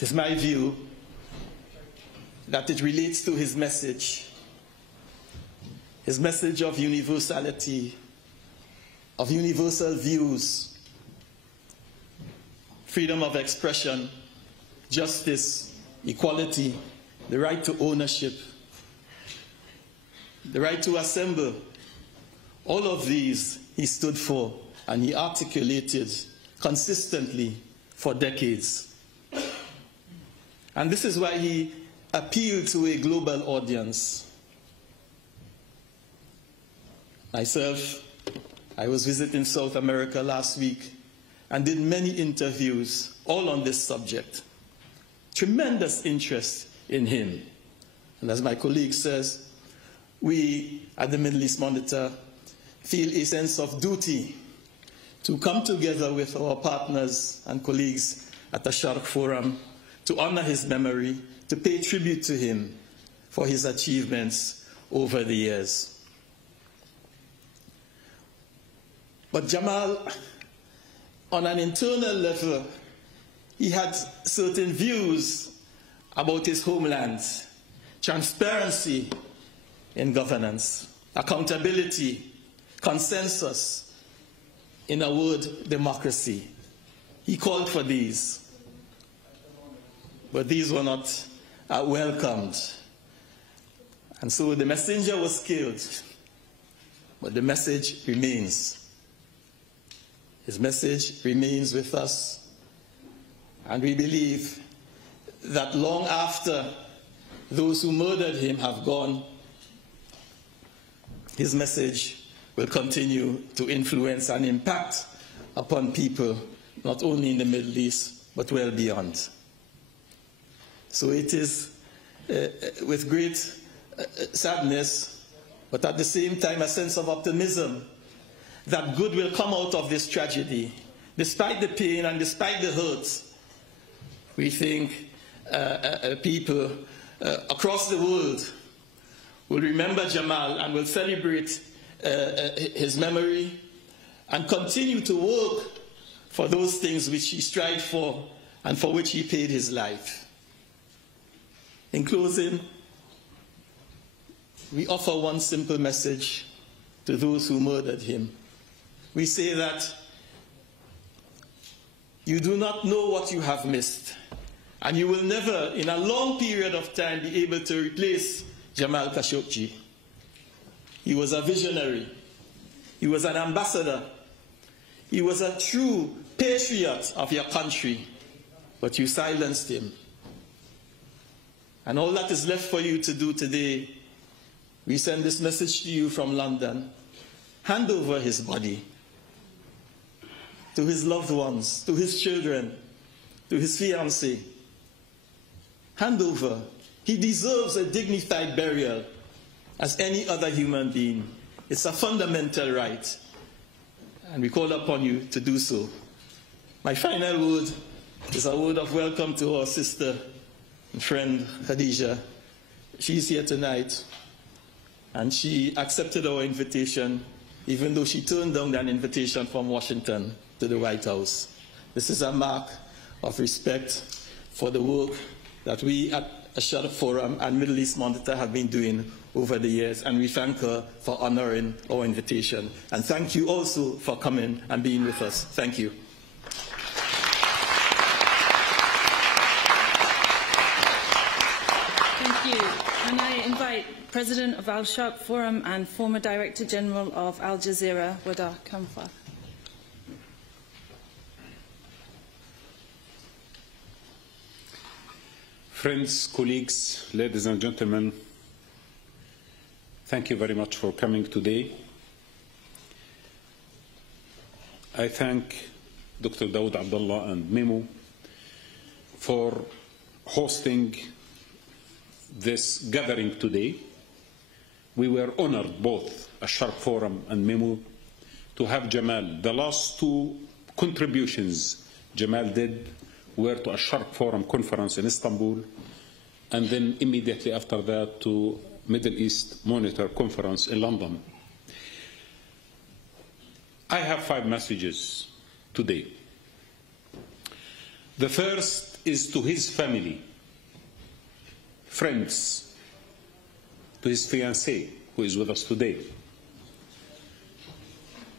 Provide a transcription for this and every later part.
It is my view that it relates to his message of universality, of universal views, freedom of expression, justice, equality, the right to ownership, the right to assemble. All of these he stood for and he articulated consistently for decades. And this is why he appealed to a global audience. Myself, I was visiting South America last week and did many interviews, all on this subject. Tremendous interest in him. And as my colleague says, we at the Middle East Monitor feel a sense of duty to come together with our partners and colleagues at the Sharq Forum to honor his memory, to pay tribute to him for his achievements over the years. But Jamal, on an internal level, he had certain views about his homeland: transparency in governance, accountability, consensus, in a word, democracy. He called for these, but these were not welcomed. And so the messenger was killed, but the message remains. His message remains with us, and we believe that long after those who murdered him have gone, his message will continue to influence and impact upon people, not only in the Middle East, but well beyond. So it is with great sadness, but at the same time a sense of optimism, that good will come out of this tragedy. Despite the pain and despite the hurt, we think people across the world will remember Jamal and will celebrate his memory and continue to work for those things which he strived for and for which he paid his life. In closing, we offer one simple message to those who murdered him. We say that you do not know what you have missed, and you will never, in a long period of time, be able to replace Jamal Khashoggi. He was a visionary. He was an ambassador. He was a true patriot of your country, but you silenced him. And all that is left for you to do today, we send this message to you from London. Hand over his body to his loved ones, to his children, to his fiancée. Hand over. He deserves a dignified burial as any other human being. It's a fundamental right, and we call upon you to do so. My final word is a word of welcome to our sister and friend Khadija. She's here tonight, and she accepted our invitation, even though she turned down an invitation from Washington to the White House. This is a mark of respect for the work that we at the Sharq Forum and Middle East Monitor have been doing over the years, and we thank her for honoring our invitation. And thank you also for coming and being with us. Thank you. Thank you. And I invite President of Al Sharq Forum and former Director General of Al Jazeera, Wada Kamfa. Friends, colleagues, ladies and gentlemen, thank you very much for coming today. I thank Dr. Dawood Abdullah and Memo for hosting this gathering today. We were honored, both at Sharq Forum and Memo, to have Jamal. The last two contributions Jamal did were to a Sharq Forum conference in Istanbul, and then immediately after that to Middle East Monitor conference in London. I have 5 messages today. The first is to his family, friends, to his fiancée, who is with us today.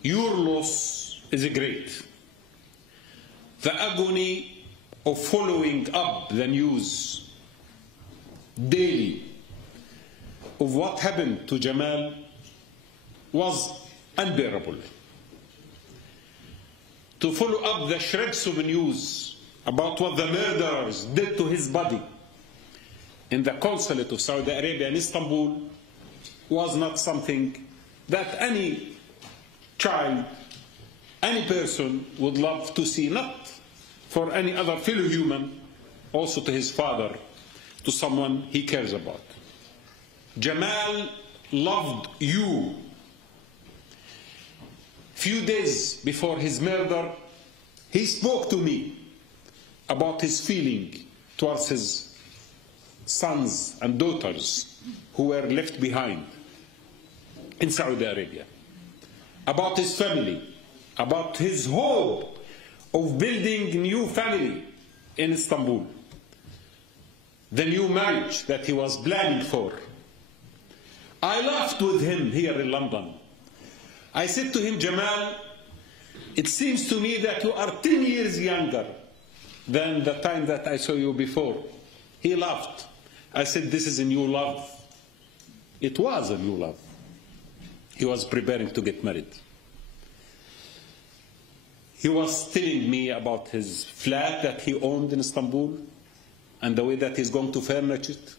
Your loss is great. The agony of following up the news daily of what happened to Jamal was unbearable. To follow up the shreds of news about what the murderers did to his body in the consulate of Saudi Arabia in Istanbul was not something that any child, any person would love to see, not for any other fellow human, also to his father, to someone he cares about. Jamal loved you. Few days before his murder, he spoke to me about his feeling towards his sons and daughters who were left behind in Saudi Arabia, about his family, about his hope of building a new family in Istanbul, the new marriage that he was planning for. I laughed with him here in London. I said to him, Jamal, it seems to me that you are 10 years younger than the time that I saw you before. He laughed. I said, this is a new love. It was a new love. He was preparing to get married. He was telling me about his flat that he owned in Istanbul and the way that he's going to furnish it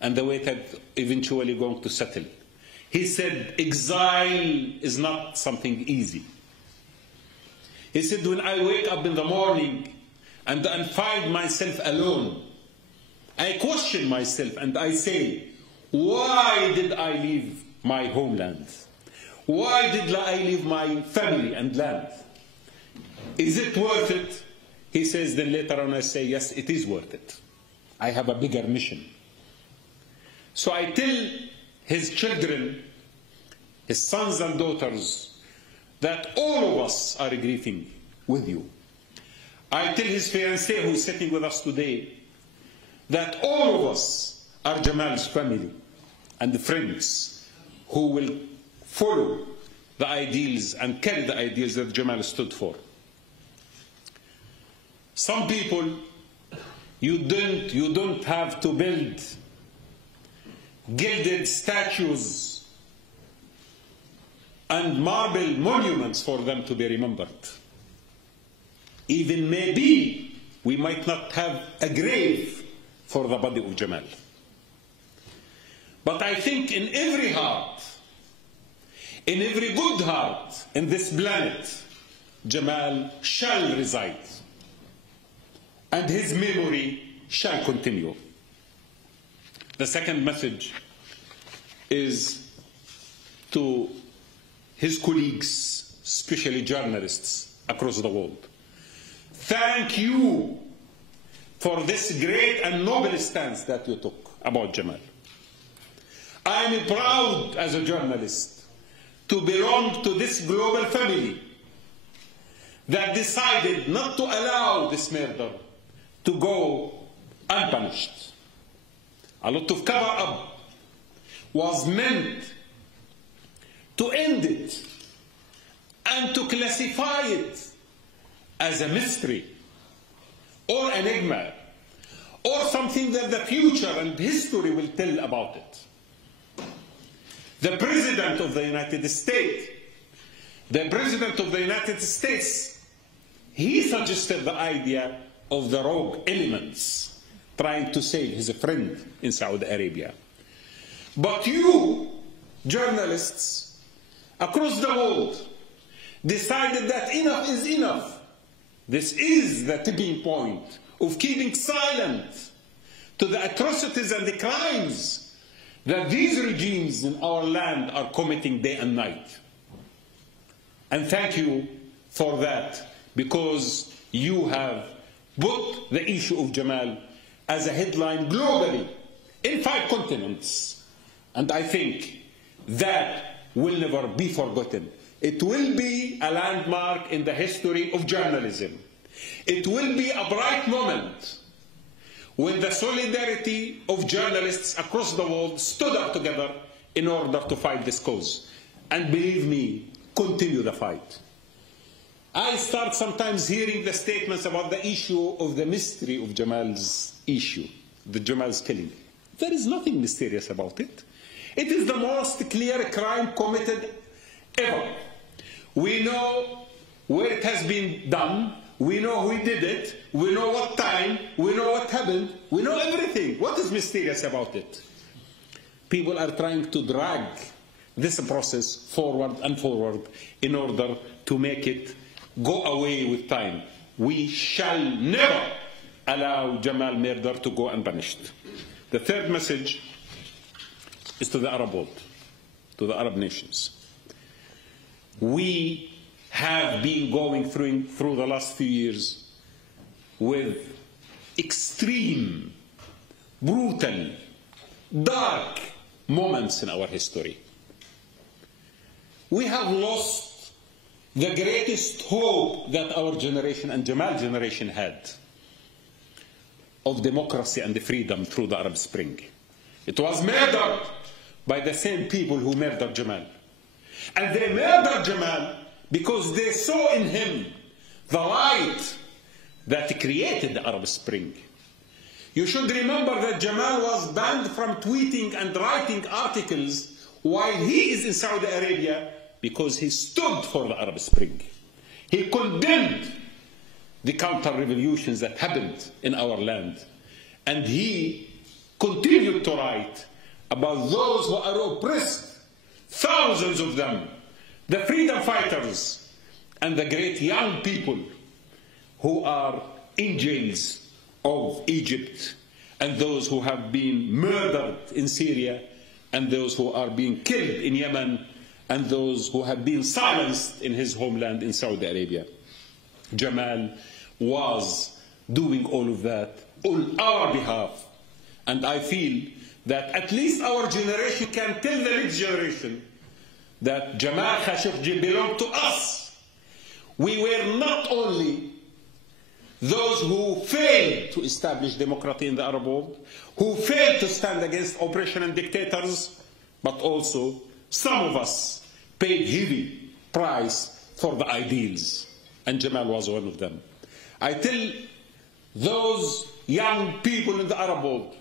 and the way that eventually going to settle. He said, exile is not something easy. He said, when I wake up in the morning and find myself alone, I question myself and I say, why did I leave my homeland? Why did I leave my family and land? Is it worth it? He says, then later on I say, yes, it is worth it. I have a bigger mission. So I tell his children, his sons and daughters, that all of us are grieving with you. I tell his fiancée, who is sitting with us today, that all of us are Jamal's family and friends who will follow the ideals and carry the ideals that Jamal stood for. Some people, you don't have to build gilded statues and marble monuments for them to be remembered. Even maybe we might not have a grave for the body of Jamal. But I think in every heart, in every good heart in this planet, Jamal shall reside, and his memory shall continue. The second message is to his colleagues, especially journalists across the world. Thank you for this great and noble stance that you took about Jamal. I am proud as a journalist to belong to this global family that decided not to allow this murder to go unpunished. A lot of cover-up was meant to end it and to classify it as a mystery or enigma or something that the future and history will tell about it. The President of the United States, he suggested the idea of the rogue elements trying to save his friend in Saudi Arabia. But you, journalists across the world, decided that enough is enough. This is the tipping point of keeping silent to the atrocities and the crimes that these regimes in our land are committing day and night. And thank you for that, because you have put the issue of Jamal as a headline globally in 5 continents. And I think that will never be forgotten. It will be a landmark in the history of journalism. It will be a bright moment when the solidarity of journalists across the world stood up together in order to fight this cause. And believe me, continue the fight. I start sometimes hearing the statements about the issue of the mystery of Jamal's issue, Jamal's killing. There is nothing mysterious about it. It is the most clear crime committed ever. We know where it has been done. We know who did it. We know what time. We know what happened. We know everything. What is mysterious about it? People are trying to drag this process forward and forward in order to make it go away with time. We shall never allow Jamal murder to go unpunished. The third message is to the Arab world, to the Arab nations. We have been going through the last few years with extreme, brutal, dark moments in our history. We have lost the greatest hope that our generation and Jamal's generation had of democracy and freedom through the Arab Spring. It was murdered by the same people who murdered Jamal. And they murdered Jamal because they saw in him the light that created the Arab Spring. You should remember that Jamal was banned from tweeting and writing articles while he is in Saudi Arabia because he stood for the Arab Spring. He condemned the counter-revolutions that happened in our land. And he continued to write about those who are oppressed, thousands of them, the freedom fighters, and the great young people who are in jails of Egypt, and those who have been murdered in Syria, and those who are being killed in Yemen, and those who have been silenced in his homeland in Saudi Arabia. Jamal was doing all of that on our behalf. And I feel that at least our generation can tell the next generation that Jamal Khashoggi belonged to us. We were not only those who failed to establish democracy in the Arab world, who failed to stand against oppression and dictators, but also some of us paid heavy price for the ideals, and Jamal was one of them. I tell those young people in the Arab world,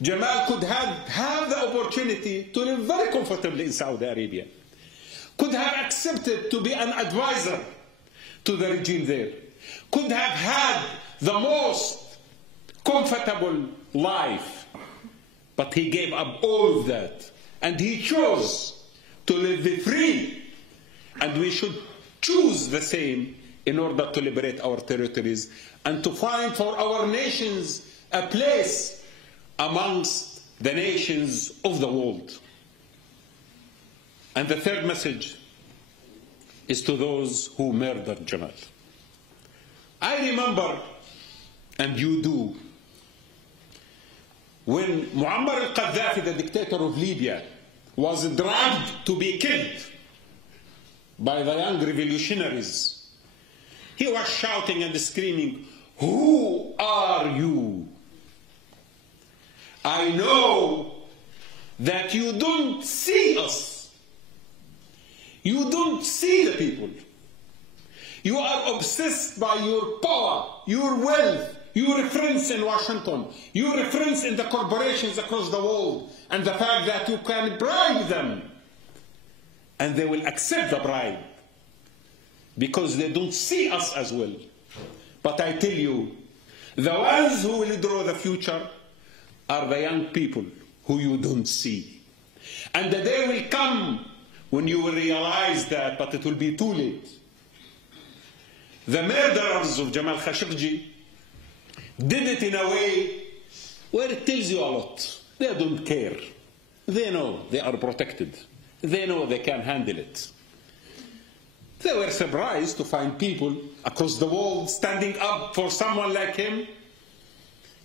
Jamal could have the opportunity to live very comfortably in Saudi Arabia, could have accepted to be an advisor to the regime there, could have had the most comfortable life, but he gave up all of that, and he chose to live free, and we should choose the same in order to liberate our territories and to find for our nations a place amongst the nations of the world. And the third message is to those who murdered Jamal. I remember, and you do, when Muammar al-Gaddafi, the dictator of Libya, was dragged to be killed by the young revolutionaries, he was shouting and screaming, "Who are you? I know that you don't see us. You don't see the people. You are obsessed by your power, your wealth, your friends in Washington, your friends in the corporations across the world, and the fact that you can bribe them. And they will accept the bribe because they don't see us as well. But I tell you, the ones who will draw the future are the young people who you don't see. And the day will come when you will realize that, but it will be too late. The murderers of Jamal Khashoggi did it in a way where it tells you a lot. They don't care. They know they are protected. They know they can handle it. They were surprised to find people across the world standing up for someone like him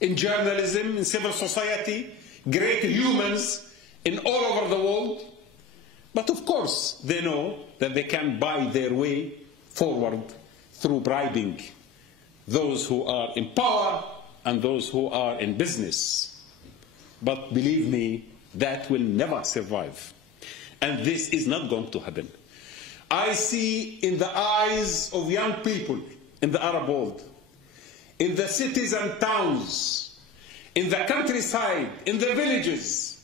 in journalism, in civil society, great humans in all over the world. But of course, they know that they can buy their way forward through bribing those who are in power and those who are in business. But believe me, that will never survive. And this is not going to happen. I see in the eyes of young people in the Arab world, in the cities and towns, in the countryside, in the villages,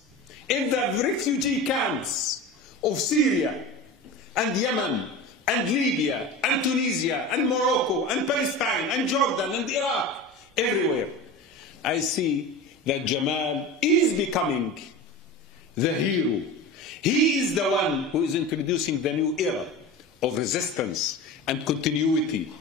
in the refugee camps of Syria and Yemen and Libya and Tunisia and Morocco and Palestine and Jordan and Iraq, everywhere, I see that Jamal is becoming the hero. He is the one who is introducing the new era of resistance and continuity,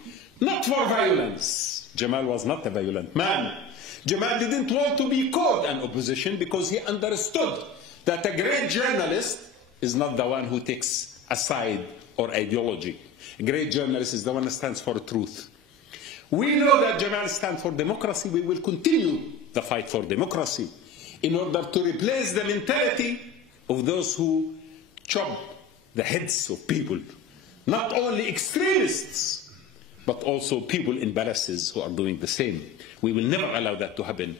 not for violence. Jamal was not a violent man. Jamal didn't want to be called an opposition because he understood that a great journalist is not the one who takes a side or ideology. A great journalist is the one that stands for truth. We know that Jamal stands for democracy. We will continue the fight for democracy in order to replace the mentality of those who chop the heads of people. Not only extremists, but also people in palaces who are doing the same. We will never allow that to happen.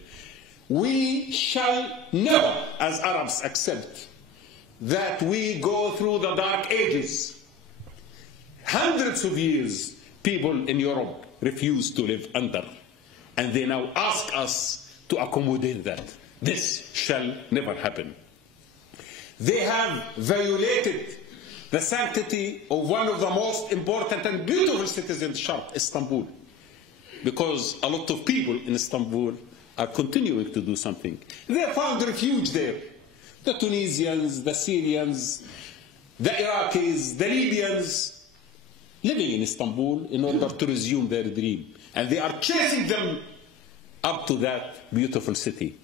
We shall never, as Arabs, accept that we go through the dark ages. Hundreds of years, people in Europe refused to live under, and they now ask us to accommodate that. This shall never happen. They have violated the sanctity of one of the most important and beautiful cities in Sharq, Istanbul, because a lot of people in Istanbul are continuing to do something. They found refuge there. The Tunisians, the Syrians, the Iraqis, the Libyans, living in Istanbul in order to resume their dream. And they are chasing them up to that beautiful city.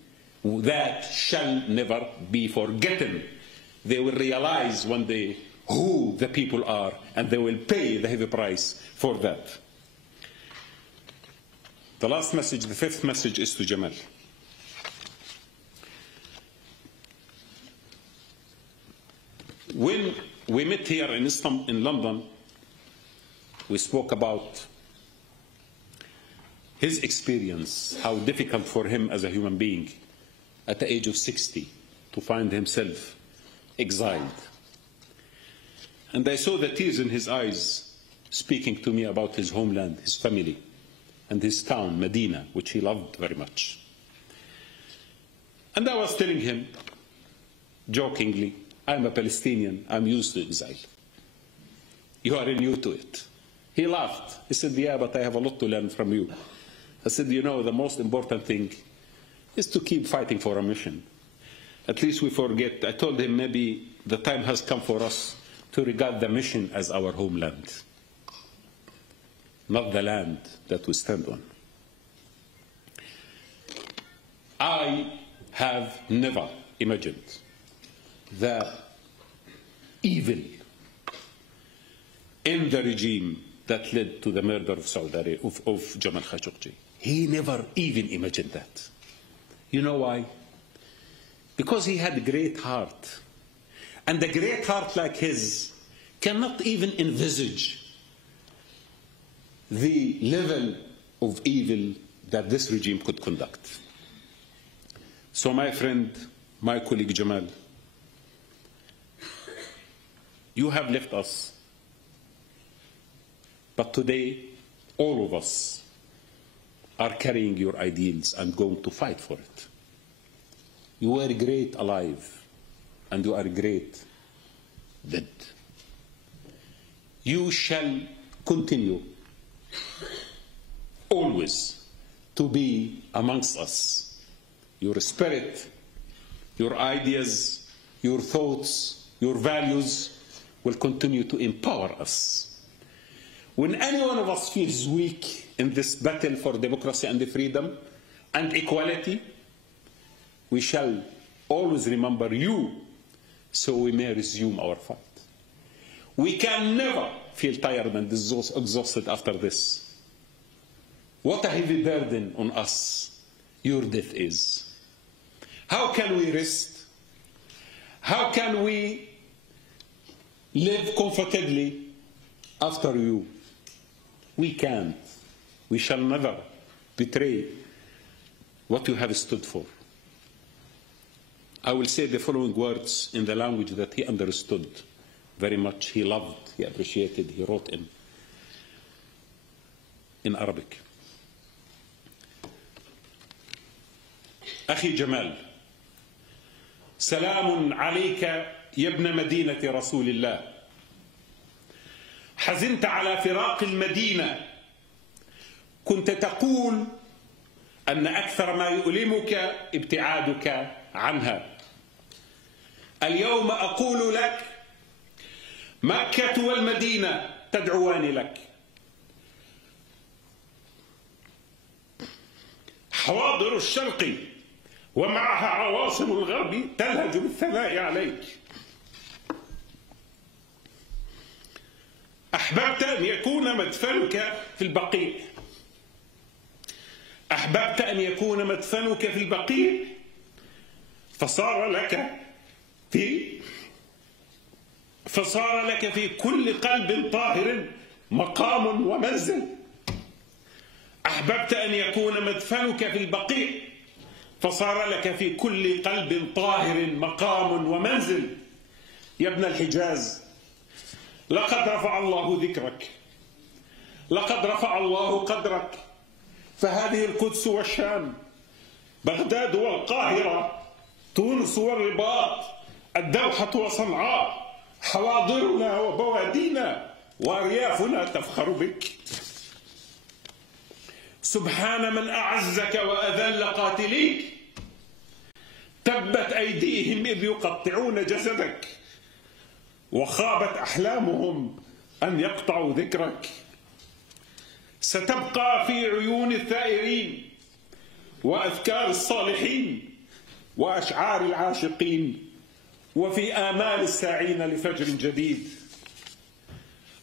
That shall never be forgotten. They will realize one day who the people are, and they will pay the heavy price for that. The last message, the fifth message, is to Jamal. When we met here in London, we spoke about his experience, how difficult for him as a human being at the age of 60 to find himself exiled. And I saw the tears in his eyes speaking to me about his homeland, his family, and his town, Medina, which he loved very much. And I was telling him, jokingly, I'm a Palestinian, I'm used to exile. You are new to it. He laughed. He said, yeah, but I have a lot to learn from you. I said, you know, the most important thing is to keep fighting for a mission. At least we forget. I told him maybe the time has come for us to regard the mission as our homeland, not the land that we stand on. I have never imagined the evil in the regime that led to the murder of Jamal Khashoggi. He never even imagined that. You know why? Because he had a great heart. And a great heart like his cannot even envisage the level of evil that this regime could conduct. So my friend, my colleague Jamal, you have left us. But today, all of us are carrying your ideals and going to fight for it. You were great alive, and you are great dead. You shall continue always to be amongst us. Your spirit, your ideas, your thoughts, your values will continue to empower us. When any one of us feels weak in this battle for democracy and freedom and equality, we shall always remember you so we may resume our fight. We can never feel tired and exhausted after this. What a heavy burden on us your death is. How can we rest? How can we live comfortably after you? We can't. We shall never betray what you have stood for. I will say the following words in the language that he understood very much, he loved, he appreciated, he wrote in Arabic. أخي جمال، سلام عليك يا ابن مدينة رسول الله. حزنت على فراق المدينة، كنت تقول أن أكثر ما يؤلمك ابتعادك عنها. اليوم أقول لك مكة والمدينة تدعوان لك. حواضر الشرق ومعها عواصم الغرب تلهج بالثناء عليك. أحببت أن يكون مدفنك في البقيع. أحببت أن يكون مدفنك في البقيع فصار لك في كل قلب طاهر مقام ومنزل. أحببت أن يكون مدفنك في البقيع فصار لك في كل قلب طاهر مقام ومنزل. يا ابن الحجاز، لقد رفع الله ذكرك، لقد رفع الله قدرك، فهذه القدس والشام، بغداد والقاهرة، تونس والرباط، الدوحة وصنعاء، حواضرنا وبوادينا وأريافنا تفخر بك. سبحان من أعزك وأذل قاتليك، تبت أيديهم إذ يقطعون جسدك، وخابت أحلامهم أن يقطعوا ذكرك. ستبقى في عيون الثائرين وأذكار الصالحين وأشعار العاشقين وفي آمال الساعين لفجر جديد.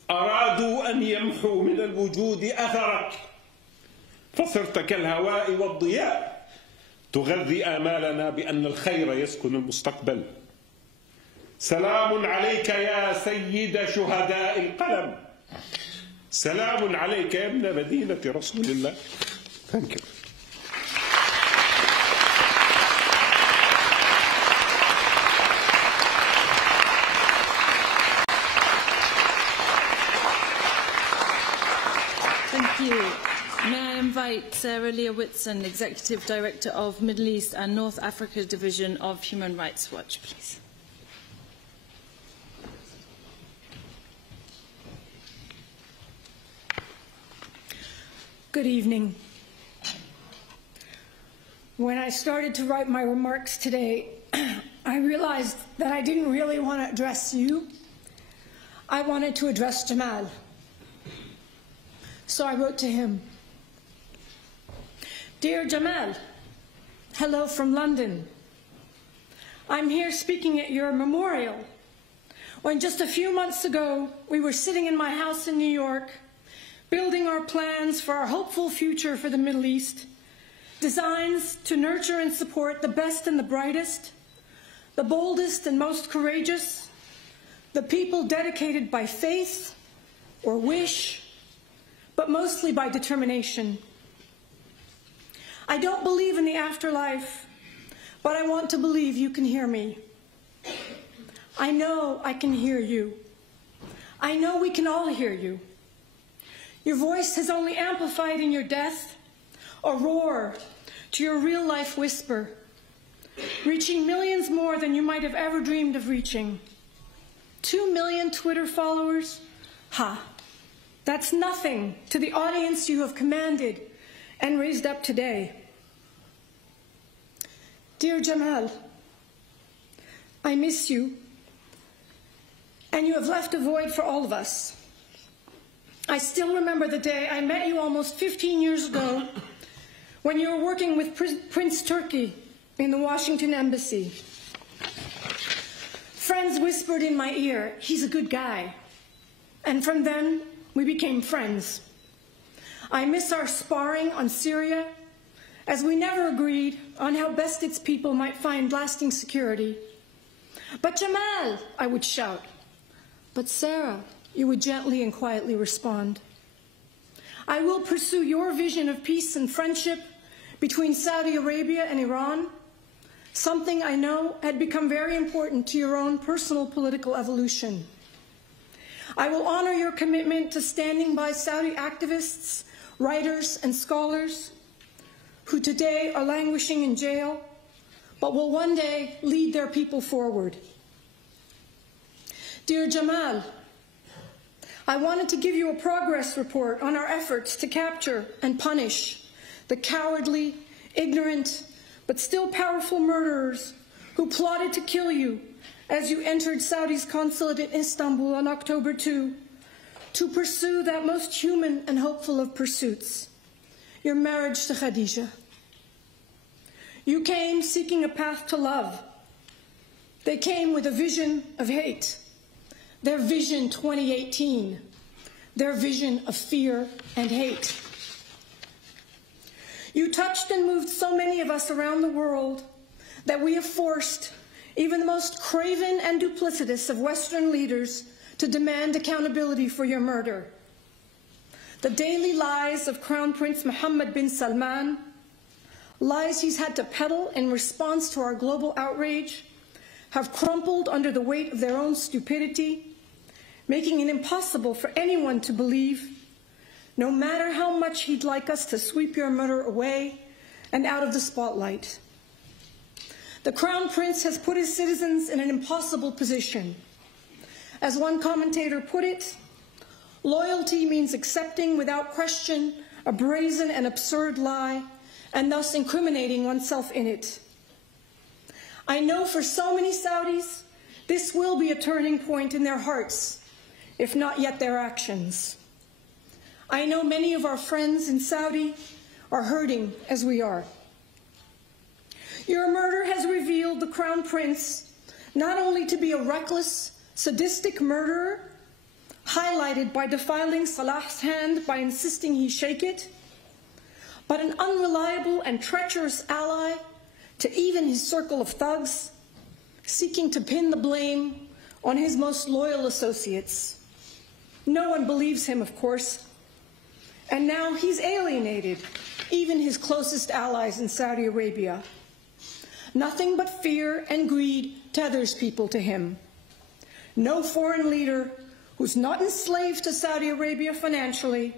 أرادوا أن يمحوا من الوجود أثرك، فصرت كالهواء والضياء تغذي آمالنا بأن الخير يسكن المستقبل. سلام عليك يا سيد شهداء القلم، سلام عليك يا ابن مدينة رسول الله. Thank you. Thank you. May I invite Sarah Leah Whitson, Executive Director of Middle East and North Africa Division of Human Rights Watch, please. Good evening. When I started to write my remarks today, I realized that I didn't really want to address you. I wanted to address Jamal. So I wrote to him. Dear Jamal, hello from London. I'm here speaking at your memorial, when just a few months ago we were sitting in my house in New York, building our plans for our hopeful future for the Middle East, designs to nurture and support the best and the brightest, the boldest and most courageous, the people dedicated by faith or wish, but mostly by determination. I don't believe in the afterlife, but I want to believe you can hear me. I know I can hear you. I know we can all hear you. Your voice has only amplified in your death a roar to your real-life whisper, reaching millions more than you might have ever dreamed of reaching. 2 million Twitter followers? Ha! That's nothing to the audience you have commanded and raised up today. Dear Jamal, I miss you, and you have left a void for all of us. I still remember the day I met you almost 15 years ago when you were working with Prince Turki in the Washington Embassy. Friends whispered in my ear, he's a good guy. And from then, we became friends. I miss our sparring on Syria, as we never agreed on how best its people might find lasting security. But Jamal, I would shout. But Sarah, you would gently and quietly respond. I will pursue your vision of peace and friendship between Saudi Arabia and Iran, something I know had become very important to your own personal political evolution. I will honor your commitment to standing by Saudi activists, writers, and scholars who today are languishing in jail, but will one day lead their people forward. Dear Jamal, I wanted to give you a progress report on our efforts to capture and punish the cowardly, ignorant, but still powerful murderers who plotted to kill you as you entered Saudi's consulate in Istanbul on October 2, to pursue that most human and hopeful of pursuits, your marriage to Khadija. You came seeking a path to love. They came with a vision of hate, their vision 2018, their vision of fear and hate. You touched and moved so many of us around the world that we have forced even the most craven and duplicitous of Western leaders to demand accountability for your murder. The daily lies of Crown Prince Mohammed bin Salman, lies he's had to peddle in response to our global outrage, have crumpled under the weight of their own stupidity, making it impossible for anyone to believe, no matter how much he'd like us to sweep your murder away and out of the spotlight. The Crown Prince has put his citizens in an impossible position. As one commentator put it, loyalty means accepting without question a brazen and absurd lie, and thus incriminating oneself in it. I know for so many Saudis, this will be a turning point in their hearts, if not yet their actions. I know many of our friends in Saudi are hurting as we are. Your murder has revealed the Crown Prince not only to be a reckless, sadistic murderer, highlighted by defiling Salah's hand by insisting he shake it, but an unreliable and treacherous ally to even his circle of thugs, seeking to pin the blame on his most loyal associates. No one believes him, of course, and now he's alienated even his closest allies in Saudi Arabia. Nothing but fear and greed tethers people to him. No foreign leader who's not enslaved to Saudi Arabia financially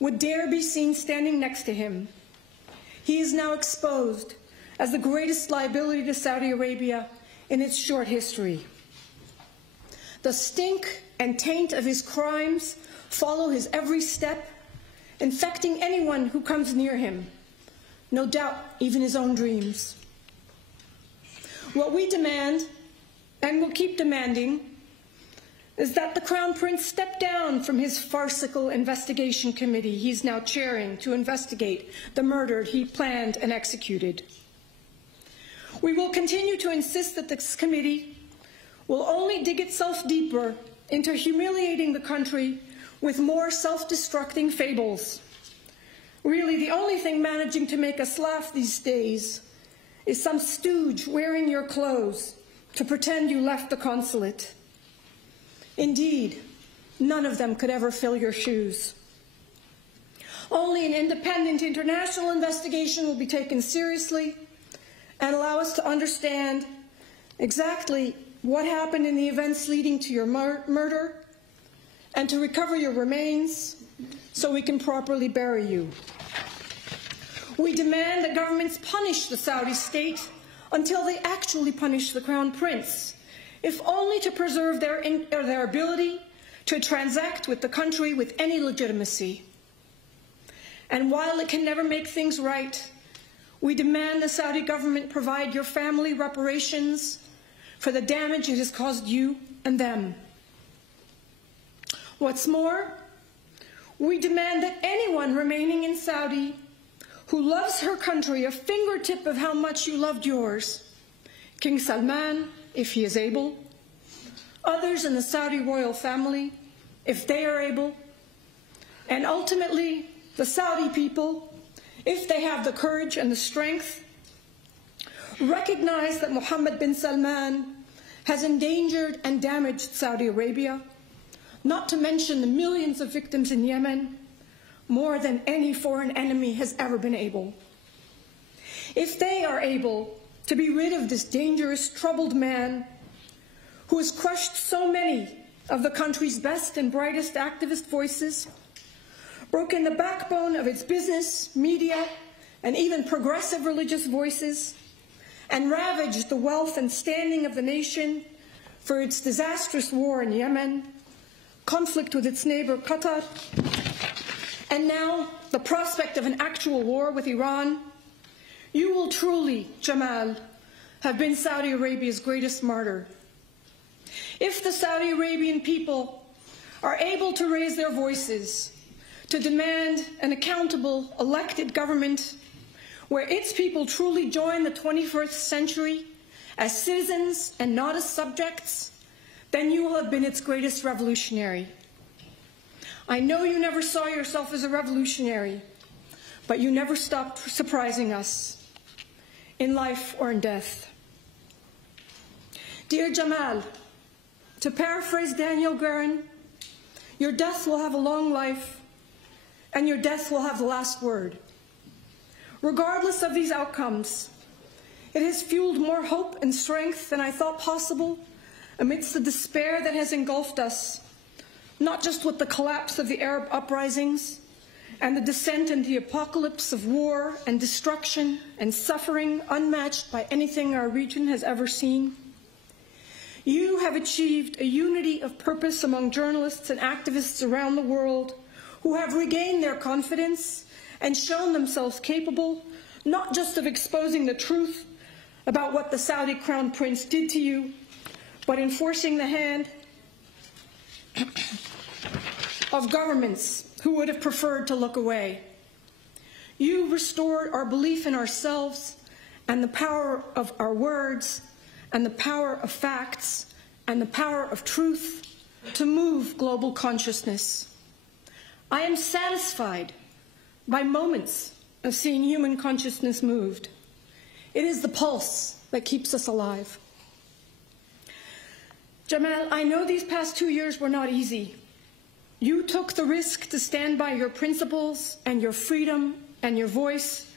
would dare be seen standing next to him. He is now exposed as the greatest liability to Saudi Arabia in its short history. The stink and taint of his crimes follow his every step, infecting anyone who comes near him, no doubt even his own dreams. What we demand, and will keep demanding, is that the Crown Prince step down from his farcical investigation committee he's now chairing to investigate the murder he planned and executed. We will continue to insist that this committee will only dig itself deeper into humiliating the country with more self-destructing fables. Really, the only thing managing to make us laugh these days is some stooge wearing your clothes to pretend you left the consulate. Indeed, none of them could ever fill your shoes. Only an independent international investigation will be taken seriously and allow us to understand exactly what happened in the events leading to your murder and to recover your remains so we can properly bury you. We demand that governments punish the Saudi state until they actually punish the Crown Prince, if only to preserve their ability to transact with the country with any legitimacy. And while it can never make things right, we demand the Saudi government provide your family reparations for the damage it has caused you and them. What's more, we demand that anyone remaining in Saudi who loves her country a fingertip of how much you loved yours, King Salman, if he is able, others in the Saudi royal family, if they are able, and ultimately the Saudi people, if they have the courage and the strength, recognize that Mohammed bin Salman has endangered and damaged Saudi Arabia, not to mention the millions of victims in Yemen, more than any foreign enemy has ever been able. If they are able to be rid of this dangerous, troubled man who has crushed so many of the country's best and brightest activist voices, broken the backbone of its business, media, and even progressive religious voices, and ravaged the wealth and standing of the nation for its disastrous war in Yemen, conflict with its neighbor Qatar, and now the prospect of an actual war with Iran, you will truly, Jamal, have been Saudi Arabia's greatest martyr. If the Saudi Arabian people are able to raise their voices to demand an accountable, elected government where its people truly join the 21st century as citizens and not as subjects, then you will have been its greatest revolutionary. I know you never saw yourself as a revolutionary, but you never stopped surprising us, in life or in death. Dear Jamal, to paraphrase Daniel Guerin, your death will have a long life, and your death will have the last word. Regardless of these outcomes, it has fueled more hope and strength than I thought possible amidst the despair that has engulfed us, not just with the collapse of the Arab uprisings and the descent into the apocalypse of war and destruction and suffering unmatched by anything our region has ever seen. You have achieved a unity of purpose among journalists and activists around the world who have regained their confidence and shown themselves capable not just of exposing the truth about what the Saudi Crown Prince did to you, but enforcing the hand of governments who would have preferred to look away. You restored our belief in ourselves and the power of our words and the power of facts and the power of truth to move global consciousness. I am satisfied by moments of seeing human consciousness moved. It is the pulse that keeps us alive. Jamal, I know these past 2 years were not easy. You took the risk to stand by your principles and your freedom and your voice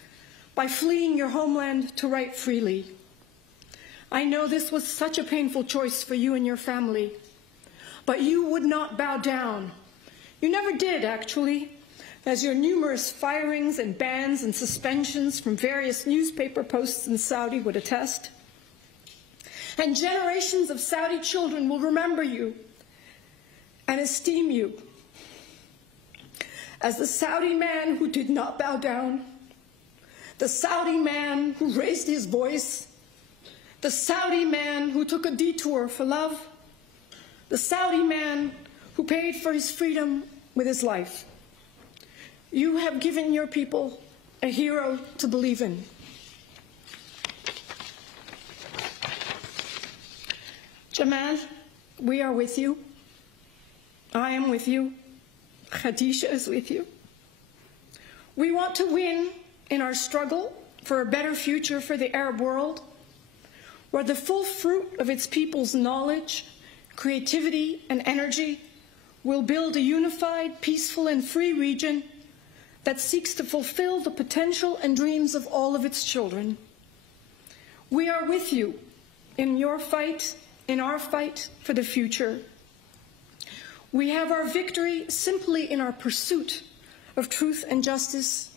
by fleeing your homeland to write freely. I know this was such a painful choice for you and your family, but you would not bow down. You never did, actually, as your numerous firings and bans and suspensions from various newspaper posts in Saudi would attest. And generations of Saudi children will remember you and esteem you as the Saudi man who did not bow down, the Saudi man who raised his voice, the Saudi man who took a detour for love, the Saudi man who paid for his freedom with his life. You have given your people a hero to believe in. Jamal, we are with you. I am with you. Khadija is with you. We want to win in our struggle for a better future for the Arab world, where the full fruit of its people's knowledge, creativity, and energy will build a unified, peaceful, and free region that seeks to fulfill the potential and dreams of all of its children. We are with you in your fight, in our fight for the future. We have our victory simply in our pursuit of truth and justice,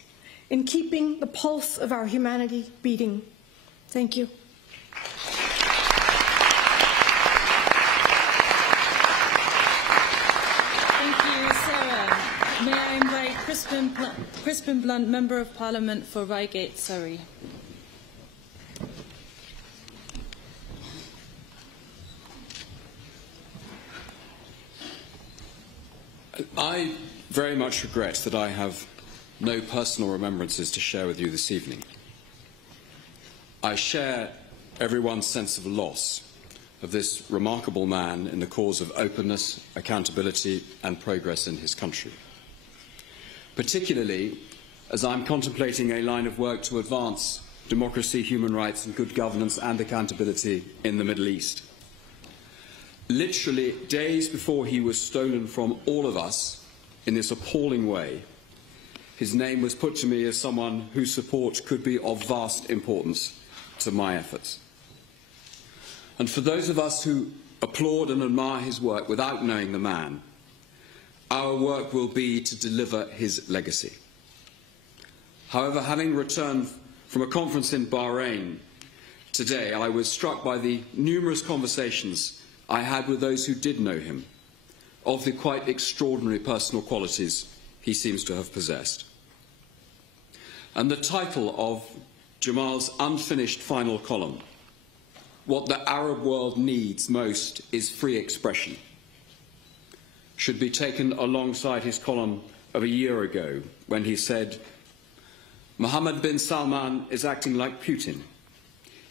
in keeping the pulse of our humanity beating. Thank you. Thank you, Sarah. May I invite Crispin Blunt, Member of Parliament for Reigate, Surrey. I very much regret that I have no personal remembrances to share with you this evening. I share everyone's sense of loss of this remarkable man in the cause of openness, accountability and progress in his country, particularly as I'm contemplating a line of work to advance democracy, human rights and good governance and accountability in the Middle East. Literally days before he was stolen from all of us in this appalling way, his name was put to me as someone whose support could be of vast importance to my efforts. And for those of us who applaud and admire his work without knowing the man, our work will be to deliver his legacy. However, having returned from a conference in Bahrain today, I was struck by the numerous conversations I had with those who did know him, of the quite extraordinary personal qualities he seems to have possessed. And the title of Jamal's unfinished final column, "What the Arab world needs most is free expression," should be taken alongside his column of a year ago when he said, "Mohammed bin Salman is acting like Putin.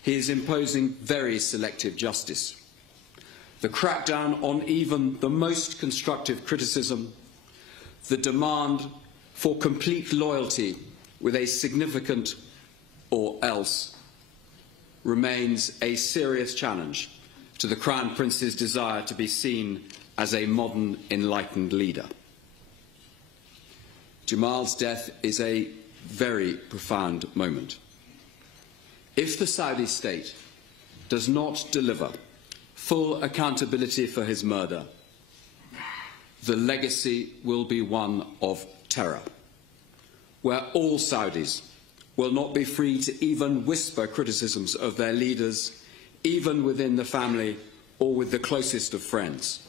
He is imposing very selective justice. The crackdown on even the most constructive criticism, the demand for complete loyalty with a significant or else, remains a serious challenge to the Crown Prince's desire to be seen as a modern, enlightened leader." Jamal's death is a very profound moment. If the Saudi state does not deliver full accountability for his murder, the legacy will be one of terror, where all Saudis will not be free to even whisper criticisms of their leaders, even within the family or with the closest of friends.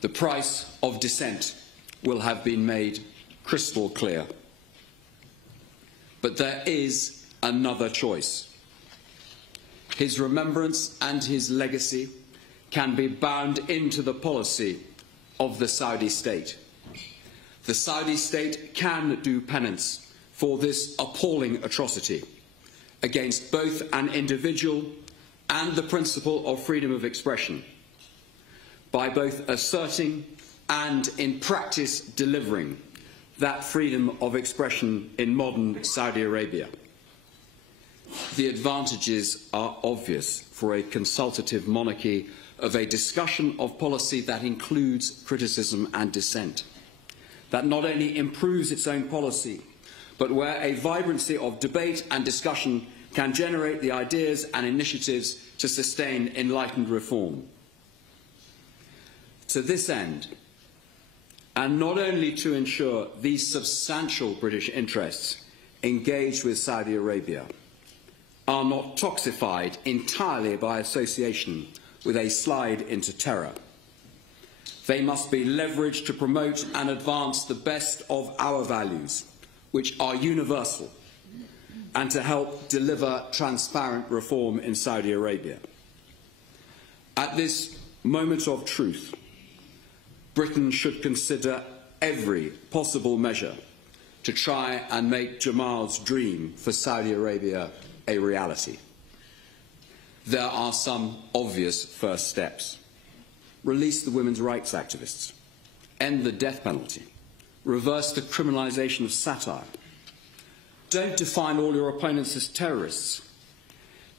The price of dissent will have been made crystal clear. But there is another choice. His remembrance and his legacy can be bound into the policy of the Saudi state. The Saudi state can do penance for this appalling atrocity against both an individual and the principle of freedom of expression by both asserting and in practice delivering that freedom of expression in modern Saudi Arabia. The advantages are obvious for a consultative monarchy of a discussion of policy that includes criticism and dissent, that not only improves its own policy, but where a vibrancy of debate and discussion can generate the ideas and initiatives to sustain enlightened reform. To this end, and not only to ensure these substantial British interests engaged with Saudi Arabia are not toxified entirely by association with a slide into terror, they must be leveraged to promote and advance the best of our values, which are universal, and to help deliver transparent reform in Saudi Arabia. At this moment of truth, Britain should consider every possible measure to try and make Jamal's dream for Saudi Arabia a reality. There are some obvious first steps. Release the women's rights activists, end the death penalty, reverse the criminalisation of satire. Don't define all your opponents as terrorists.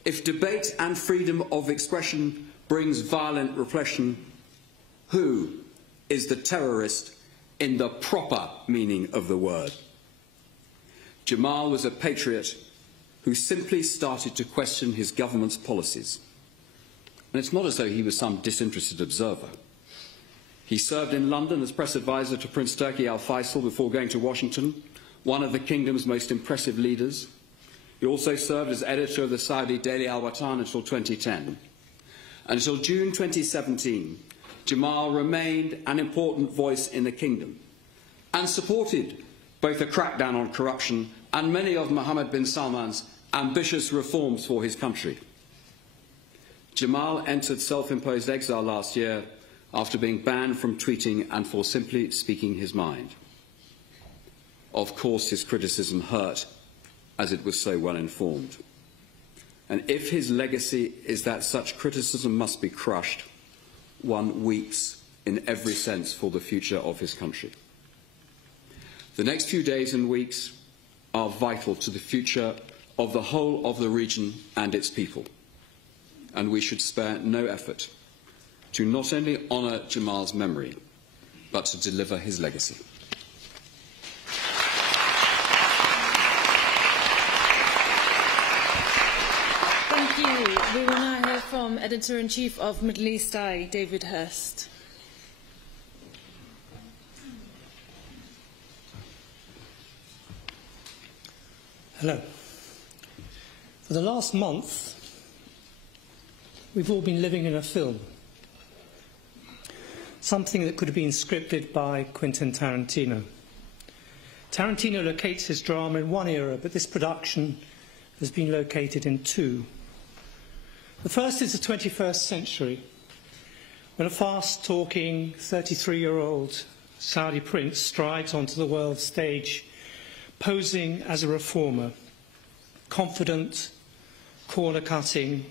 If debate and freedom of expression brings violent repression, who is the terrorist in the proper meaning of the word? Jamal was a patriot who simply started to question his government's policies. And it's not as though he was some disinterested observer. He served in London as press advisor to Prince Turki Al Faisal before going to Washington, one of the kingdom's most impressive leaders. He also served as editor of the Saudi Daily Al Watan until 2010. Until June 2017, Jamal remained an important voice in the kingdom and supported both a crackdown on corruption and many of Mohammed bin Salman's ambitious reforms for his country. Jamal entered self-imposed exile last year after being banned from tweeting and for simply speaking his mind. Of course, his criticism hurt, as it was so well informed. And if his legacy is that such criticism must be crushed, one weeps in every sense for the future of his country. The next few days and weeks are vital to the future of the whole of the region and its people, and we should spare no effort to not only honour Jamal's memory, but to deliver his legacy. from Editor-in-Chief of Middle East Eye, David Hurst. Hello. For the last month, we've all been living in a film. Something that could have been scripted by Quentin Tarantino. Tarantino locates his drama in one era, but this production has been located in two. The first is the 21st century, when a fast-talking 33-year-old Saudi prince strides onto the world stage, posing as a reformer, confident, corner-cutting,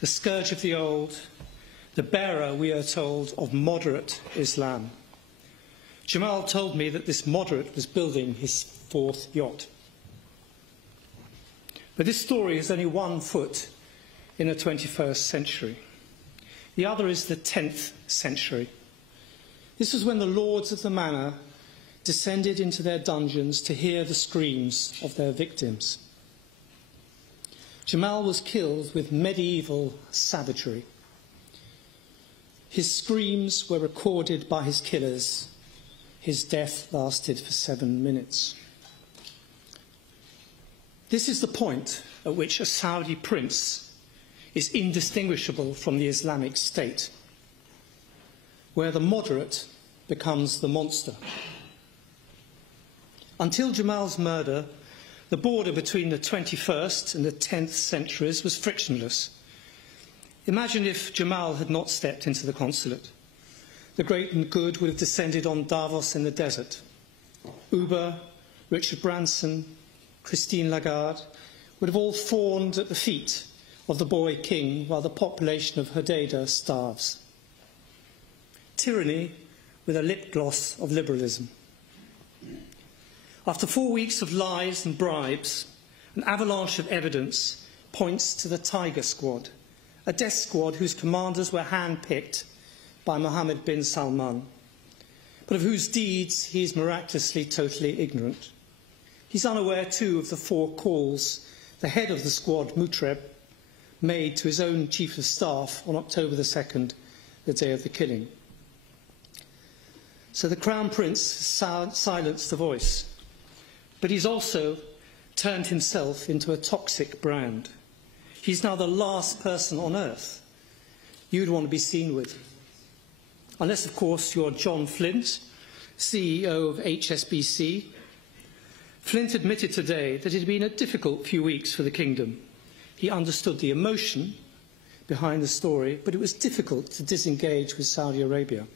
the scourge of the old, the bearer, we are told, of moderate Islam. Jamal told me that this moderate was building his fourth yacht. But this story is only 1 foot in the 21st century. The other is the 10th century. This is when the lords of the manor descended into their dungeons to hear the screams of their victims. Jamal was killed with medieval savagery. His screams were recorded by his killers. His death lasted for 7 minutes. This is the point at which a Saudi prince is indistinguishable from the Islamic State, where the moderate becomes the monster. Until Jamal's murder, the border between the 21st and the 10th centuries was frictionless. Imagine if Jamal had not stepped into the consulate. The great and good would have descended on Davos in the desert. Uber, Richard Branson, Christine Lagarde would have all fawned at the feet of the boy king while the population of Hodeidah starves. Tyranny with a lip gloss of liberalism. After 4 weeks of lies and bribes, an avalanche of evidence points to the Tiger Squad, a death squad whose commanders were handpicked by Mohammed bin Salman, but of whose deeds he is miraculously totally ignorant. He's unaware, too, of the 4 calls the head of the squad, Mutreb, made to his own chief of staff on October the 2nd, the day of the killing. So the Crown Prince silenced the voice, but he's also turned himself into a toxic brand. He's now the last person on earth you'd want to be seen with. Unless, of course, you're John Flint, CEO of HSBC. Flint admitted today that it had been a difficult few weeks for the kingdom. He understood the emotion behind the story, but it was difficult to disengage with Saudi Arabia.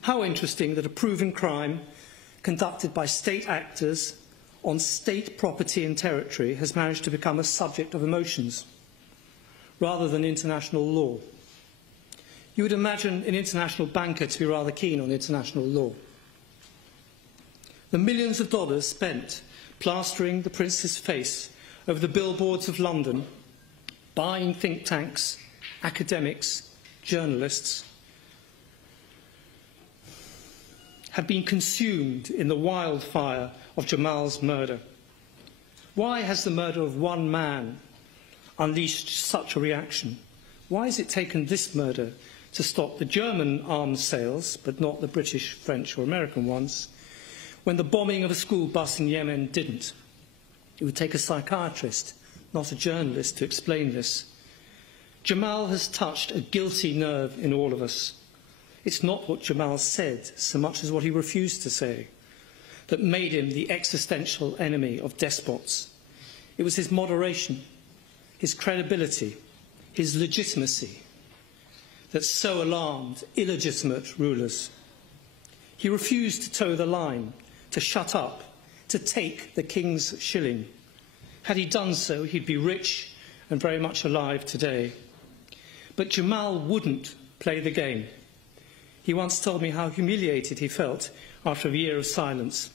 How interesting that a proven crime conducted by state actors on state property and territory has managed to become a subject of emotions rather than international law. You would imagine an international banker to be rather keen on international law. The millions of dollars spent plastering the prince's face over the billboards of London, buying think tanks, academics, journalists, have been consumed in the wildfire of Jamal's murder. Why has the murder of one man unleashed such a reaction? Why has it taken this murder to stop the German arms sales, but not the British, French or American ones, when the bombing of a school bus in Yemen didn't? It would take a psychiatrist, not a journalist, to explain this. Jamal has touched a guilty nerve in all of us. It's not what Jamal said so much as what he refused to say that made him the existential enemy of despots. It was his moderation, his credibility, his legitimacy that so alarmed illegitimate rulers. He refused to toe the line, to shut up, to take the king's shilling. Had he done so, he'd be rich and very much alive today. But Jamal wouldn't play the game. He once told me how humiliated he felt after a year of silence.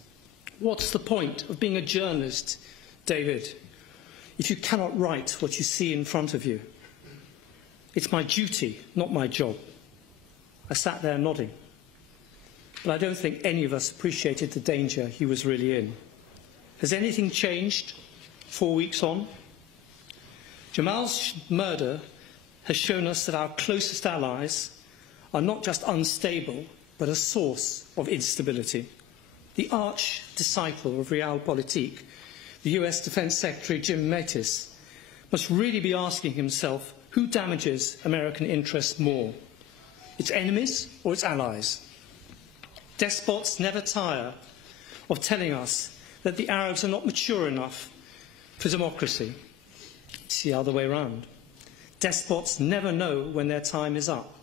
What's the point of being a journalist, David, if you cannot write what you see in front of you? It's my duty, not my job. I sat there nodding. But I don't think any of us appreciated the danger he was really in. Has anything changed 4 weeks on? Jamal's murder has shown us that our closest allies are not just unstable, but a source of instability. The arch-disciple of realpolitik, the US Defense Secretary Jim Mattis, must really be asking himself who damages American interests more, its enemies or its allies. Despots never tire of telling us that the Arabs are not mature enough for democracy. It's the other way around. Despots never know when their time is up.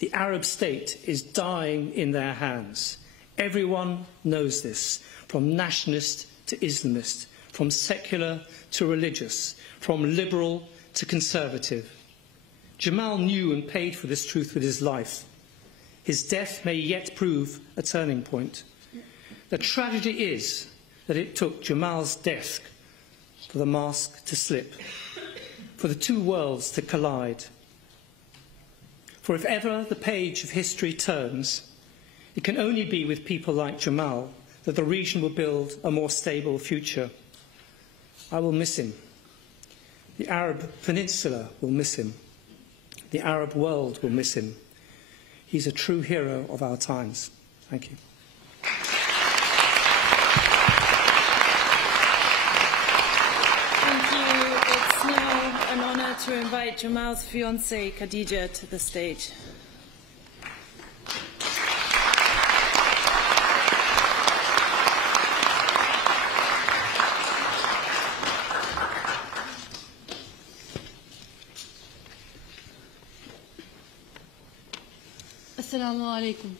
The Arab state is dying in their hands. Everyone knows this, from nationalist to Islamist, from secular to religious, from liberal to conservative. Jamal knew and paid for this truth with his life. His death may yet prove a turning point. The tragedy is that it took Jamal's death for the mask to slip, for the two worlds to collide. For if ever the page of history turns, it can only be with people like Jamal that the region will build a more stable future. I will miss him. The Arab Peninsula will miss him. The Arab world will miss him. He's a true hero of our times. Thank you. Thank you. It's now an honour to invite Jamal's fiancee, Khadija, to the stage. Esselamu Aleyküm.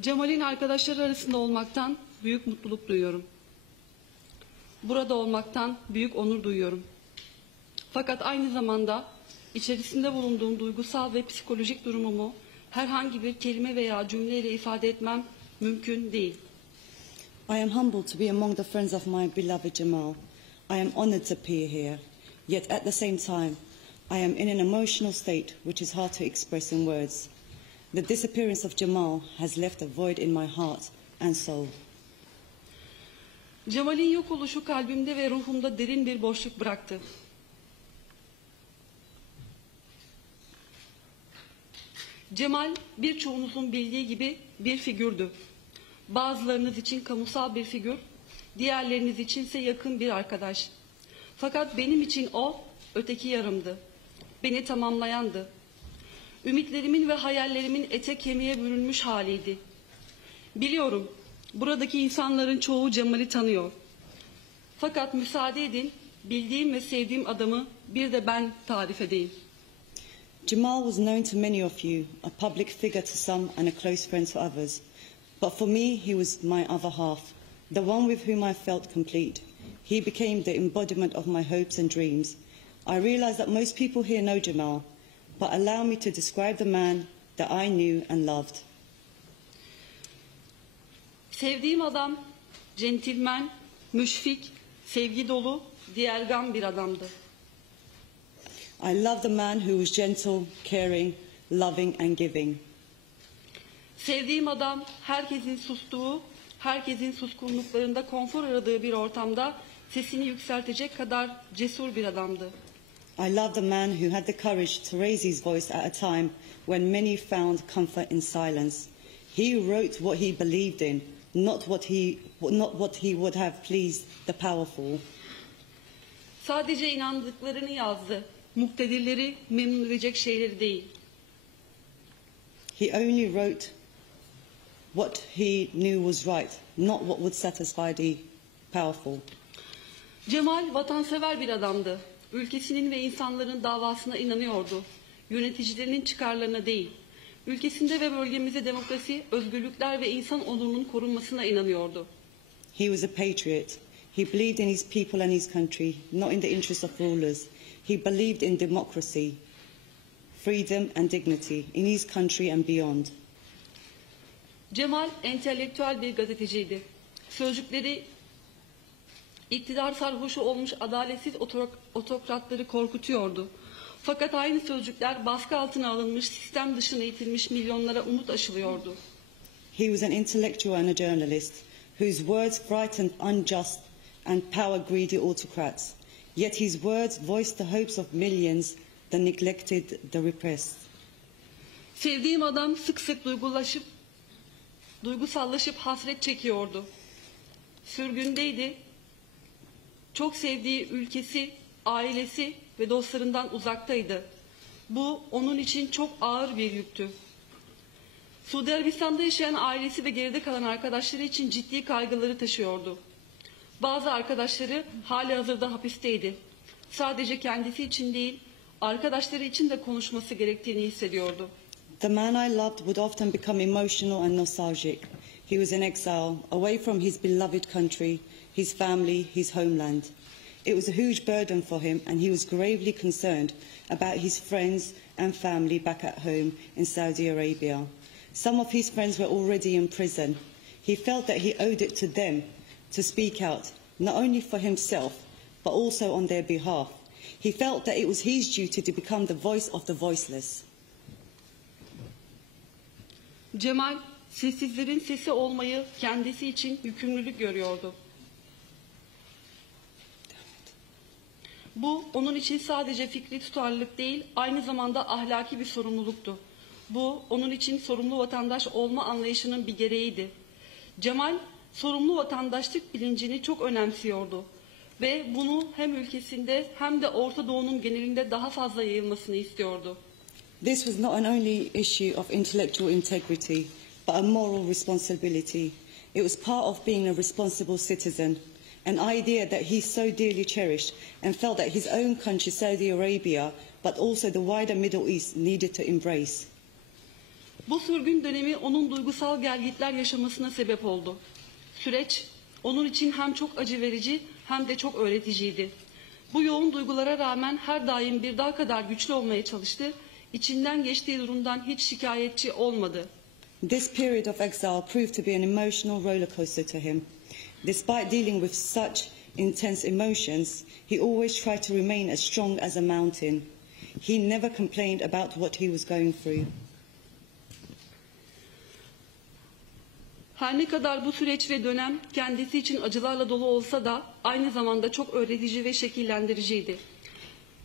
Cemal'in arkadaşları arasında olmaktan büyük mutluluk duyuyorum. Burada olmaktan büyük onur duyuyorum. Fakat aynı zamanda içerisinde bulunduğum duygusal ve psikolojik durumumu herhangi bir kelime veya cümleyle ifade etmem mümkün değil. I am humbled to be among the friends of my beloved Jamal. I am honored to appear here. Yet at the same time, I am in an emotional state which is hard to express in words. The disappearance of Jamal has left a void in my heart and soul. Cemal'in yok oluşu kalbimde ve ruhumda derin bir boşluk bıraktı. Cemal birçoğunuzun bildiği gibi bir figürdü. Bazılarınız için kamusal bir figür, diğerleriniz içinse yakın bir arkadaş. Fakat benim için o öteki yarımdı. Beni tamamlayandı. Ümitlerimin ve hayallerimin ete kemiğe bürünmüş haliydi. Biliyorum, buradaki insanların çoğu Cemal'i tanıyor. Fakat müsaade edin, bildiğim ve sevdiğim adamı bir de ben tarif edeyim. Jamal was known to many of you, a public figure to some and a close friend to others. But for me, he was my other half, the one with whom I felt complete. He became the embodiment of my hopes and dreams. I realize that most people here know Jamal, but allow me to describe the man that I knew and loved. Sevdiğim adam, centilmen, müşfik, sevgi dolu, diğergan bir adamdı. I loved a man who was gentle, caring, loving and giving. Sevdiğim adam herkesin sustuğu, herkesin suskunluklarında konfor aradığı bir ortamda sesini yükseltecek kadar cesur bir adamdı. I loved a man who had the courage to raise his voice at a time when many found comfort in silence. He wrote what he believed in, not what he would have pleased the powerful. Sadece inandıklarını yazdı. Muktedirleri memnun edecek şeyleri değil. He only wrote what he knew was right, not what would satisfy the powerful. Cemal vatansever bir adamdı. Ülkesinin ve insanların davasına inanıyordu. Yöneticilerinin çıkarlarına değil. Ülkesinde ve bölgemizde demokrasi, özgürlükler ve insan onurunun korunmasına inanıyordu. He was a patriot. He believed in his people and his country, not in the interests of rulers. He believed in democracy, freedom and dignity in his country and beyond. Cemal entelektüel bir gazeteciydi. Sözcükleri İktidar sarhoşu olmuş adaletsiz otokratları korkutuyordu. Fakat aynı sözcükler baskı altına alınmış, sistem dışına itilmiş milyonlara umut aşılıyordu. He was an intellectual and a journalist whose words frightened unjust and power-greedy autocrats. Yet his words voiced the hopes of millions, the neglected, the repressed. Sevdiğim adam sık sık duygusallaşıp hasret çekiyordu. Sürgündeydi. Çok sevdiği ülkesi, ailesi ve dostlarından uzaktaydı. Bu onun için çok ağır bir yüktü. Suudi Arabistan'da yaşayan ailesi ve geride kalan arkadaşları için ciddi kaygıları taşıyordu. Bazı arkadaşları halihazırda hapisteydi. Sadece kendisi için değil, arkadaşları için de konuşması gerektiğini hissediyordu. The man I loved would often become emotional and nostalgic. He was in exile, away from his beloved country, his family, his homeland. It was a huge burden for him, and he was gravely concerned about his friends and family back at home in Saudi Arabia. Some of his friends were already in prison. He felt that he owed it to them to speak out, not only for himself, but also on their behalf. He felt that it was his duty to become the voice of the voiceless. Jamal, sessizlerin sesi olmayı kendisi için yükümlülük görüyordu. Bu, onun için sadece fikri tutarlılık değil, aynı zamanda ahlaki bir sorumluluktu. Bu, onun için sorumlu vatandaş olma anlayışının bir gereğiydi. Jamal, sorumlu vatandaşlık bilincini çok önemsiyordu. Ve bunu hem ülkesinde hem de Orta Doğu'nun genelinde daha fazla yayılmasını istiyordu. This was not an only issue of intellectual integrity, but a moral responsibility. It was part of being a responsible citizen, an idea that he so dearly cherished and felt that his own country, Saudi Arabia, but also the wider Middle East, needed to embrace. Bu sürgün dönemi onun duygusal gelgitler yaşamasına sebep oldu. Süreç, onun için hem çok acı verici hem de çok öğreticiydi. Bu yoğun duygulara rağmen her daim bir dağ kadar güçlü olmaya çalıştı. İçinden geçtiği durumdan hiç şikayetçi olmadı. This period of exile proved to be an emotional rollercoaster to him. Despite dealing with such intense emotions, he always tried to remain as strong as a mountain. He never complained about what he was going through. Her ne kadar bu süreç ve dönem kendisi için acılarla dolu olsa da aynı zamanda çok öğretici ve şekillendiriciydi.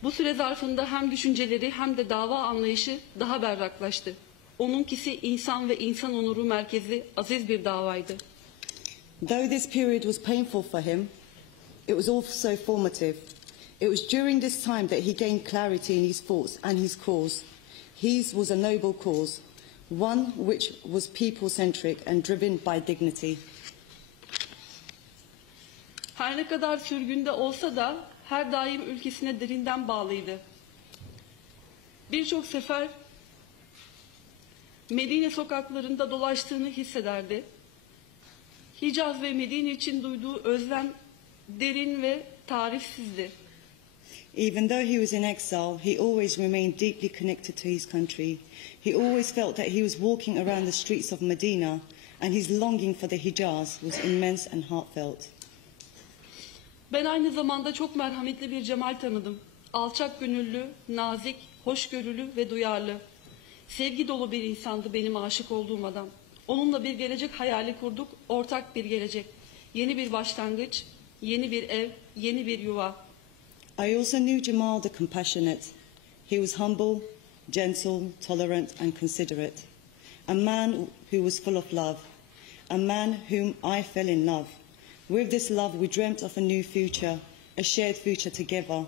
Bu süre zarfında hem düşünceleri hem de dava anlayışı daha berraklaştı. Onunkisi insan ve insan onuru merkezi aziz bir davaydı. Though this period was painful for him, it was also formative. It was during this time that he gained clarity in his thoughts and his cause. His was a noble cause, one which was people-centric and driven by dignity. Her ne kadar sürgünde olsa da her daim ülkesine derinden bağlıydı. Birçok sefer Medine sokaklarında dolaştığını hissederdi. Hicaz ve Medine için duyduğu özlem derin ve tarifsizdi. Even though he was in exile, he always remained deeply connected to his country. He always felt that he was walking around the streets of Medina, and his longing for the Hijaz was immense and heartfelt. Ben aynı zamanda çok merhametli bir Jamal tanıdım. Alçak gönüllü, nazik, hoşgörülü ve duyarlı. Sevgi dolu bir insandı benim aşık olduğum adam. Onunla bir gelecek hayali kurduk, ortak bir gelecek. Yeni bir başlangıç, yeni bir ev, yeni bir yuva. I also knew Jamal the compassionate. He was humble, gentle, tolerant and considerate. A man who was full of love. A man whom I fell in love. With this love we dreamt of a new future, a shared future together,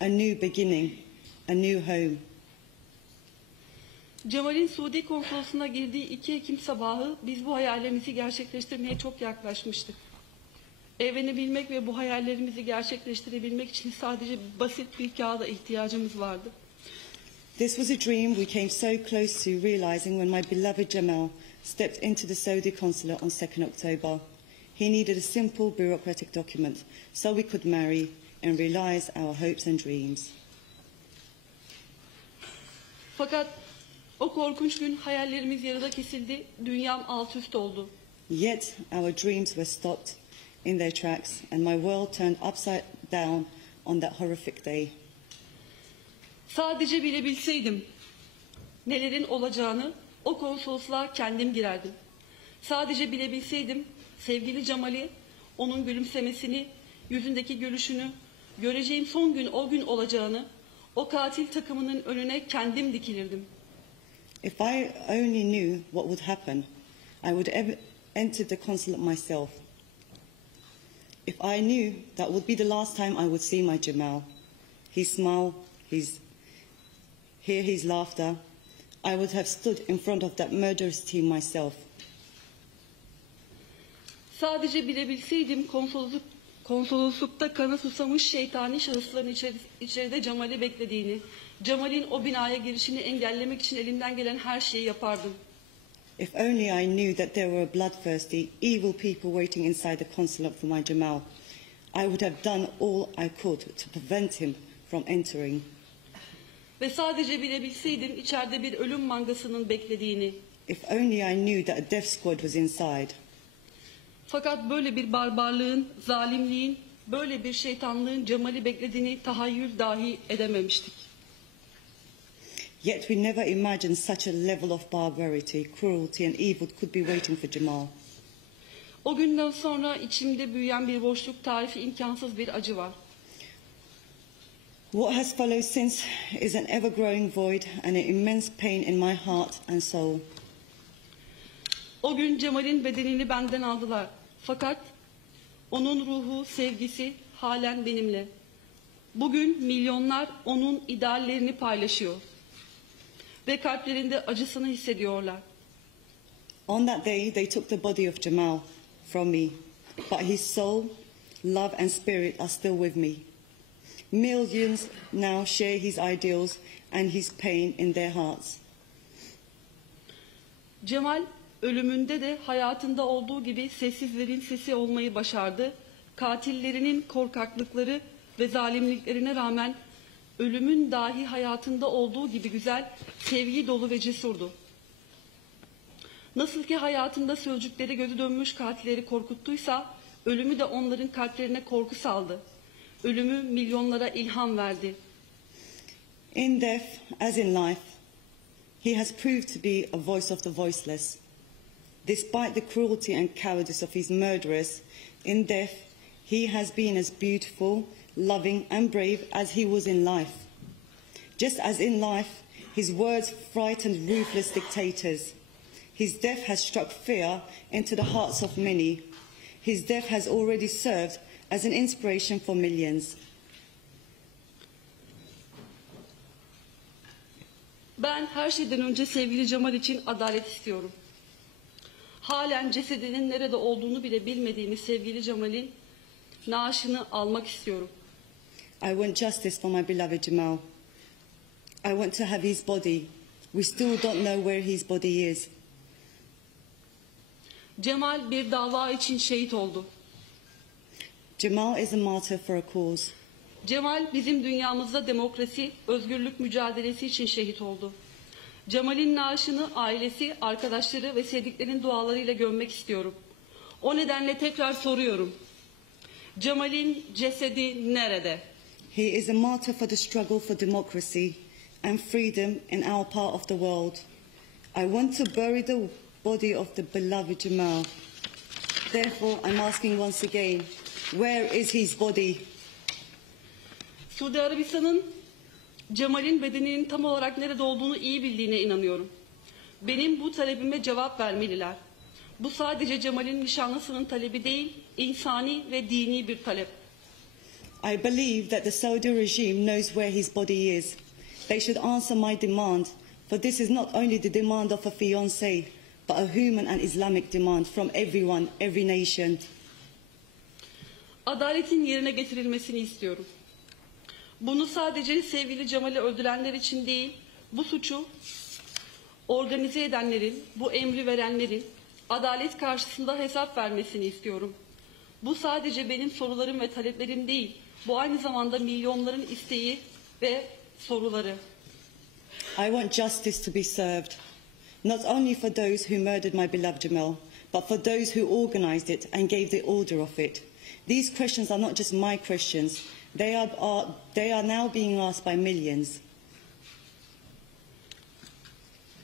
a new beginning, a new home. Jamal'in Suudi konsolosluğuna girdiği 2 Ekim sabahı biz bu hayallerimizi gerçekleştirmeye çok yaklaşmıştık. Evlenebilmek ve bu hayallerimizi gerçekleştirebilmek için sadece basit bir kağıda ihtiyacımız vardı. This was a dream we came so close to realizing when my beloved Jamal stepped into the Saudi consulate on 2nd October. He needed a simple bureaucratic document so we could marry and realize our hopes and dreams. Fakat o korkunç gün hayallerimiz yarıda kesildi, dünyam alt üst oldu. Yet our dreams were stopped in their tracks, and my world turned upside down on that horrific day. Sadece bilebilseydim nelerin olacağını, o konsolosluğa kendim girerdim. Sadece bilebilseydim sevgili Cemal'i, onun gülümsemesini, yüzündeki gülüşünü, göreceğim son gün o gün olacağını, o katil takımının önüne kendim dikilirdim. If I only knew what would happen, I would have entered the consulate myself. If I knew that would be the last time I would see my Jamal, his smile, hear his laughter, I would have stood in front of that murderous team myself. Sadece bilebilseydim konsoloslukta kana susamış şeytani şahısların içeride Cemal'i beklediğini, Cemal'in o binaya girişini engellemek için elimden gelen her şeyi yapardım. If only I knew that there were bloodthirsty, evil people waiting inside the consulate for my Jamal, I would have done all I could to prevent him from entering. Ve sadece bilebilseydim içeride bir ölüm mangasının beklediğini. If only I knew that a death squad was inside. Fakat böyle bir barbarlığın, zalimliğin, böyle bir şeytanlığın Cemal'i beklediğini tahayyül dahi edememiştik. Yet we never imagined such a level of barbarity, cruelty and evil could be waiting for Jamal. O günden sonra içimde büyüyen bir boşluk, tarifi imkansız bir acı var. What has followed since is an ever-growing void and an immense pain in my heart and soul. O gün Cemal'in bedenini benden aldılar. Fakat onun ruhu, sevgisi halen benimle. Bugün milyonlar onun ideallerini paylaşıyor. Ve kalplerinde acısını hissediyorlar. On that day, they took the body of Jamal from me, but his soul, love and spirit are still with me. Millions now share his ideals and his pain in their hearts. Cemal ölümünde de hayatında olduğu gibi sessizlerin sesi olmayı başardı. Katillerinin korkaklıkları ve zalimliklerine rağmen ölümün dahi hayatında olduğu gibi güzel, sevgi dolu ve cesurdu. Nasıl ki hayatında sözcükleri gözü dönmüş katilleri korkuttuysa, ölümü de onların kalplerine korku saldı. Ölümü milyonlara ilham verdi. In death, as in life, he has proved to be a voice of the voiceless. Despite the cruelty and cowardice of his murderers, in death, he has been as beautiful, loving and brave as he was in life. Just as in life, his words frightened ruthless dictators. His death has struck fear into the hearts of many. His death has already served as an inspiration for millions. Ben her şeyden önce sevgili Cemal için adalet istiyorum. Halen cesedinin nerede olduğunu bile bilmediğimiz sevgili Cemal'in naaşını almak istiyorum. I want justice for my beloved Jamal. I want to have his body. We still don't know where his body is. Cemal bir dava için şehit oldu. Jamal is a martyr for a cause. Cemal bizim dünyamızda demokrasi, özgürlük mücadelesi için şehit oldu. Cemal'in naaşını ailesi, arkadaşları ve sevdiklerinin dualarıyla gömmek istiyorum. O nedenle tekrar soruyorum. Cemal'in cesedi nerede? He is a martyr for the struggle for democracy and freedom in our part of the world. I want to bury the body of the beloved Jamal. Therefore, I'm asking once again, where is his body? Suudi Arabistan'ın Cemal'in bedeninin tam olarak nerede olduğunu iyi bildiğine inanıyorum. Benim bu talebime cevap vermeliler. Bu sadece Cemal'in nişanlısının talebi değil, insani ve dini bir talep. I believe that the Saudi regime knows where his body is. They should answer my demand, for this is not only the demand of a fiancé, but a human and Islamic demand from everyone, every nation. Adaletin yerine getirilmesini istiyorum. Bunu sadece sevgili Cemal'i öldürenler için değil, bu suçu organize edenlerin, bu emri verenlerin adalet karşısında hesap vermesini istiyorum. Bu sadece benim sorularım ve taleplerim değil, bu aynı zamanda milyonların isteği ve soruları. I want justice to be served, not only for those who murdered my beloved Jamal, but for those who organized it and gave the order of it. These questions are not just my questions. They are now being asked by millions.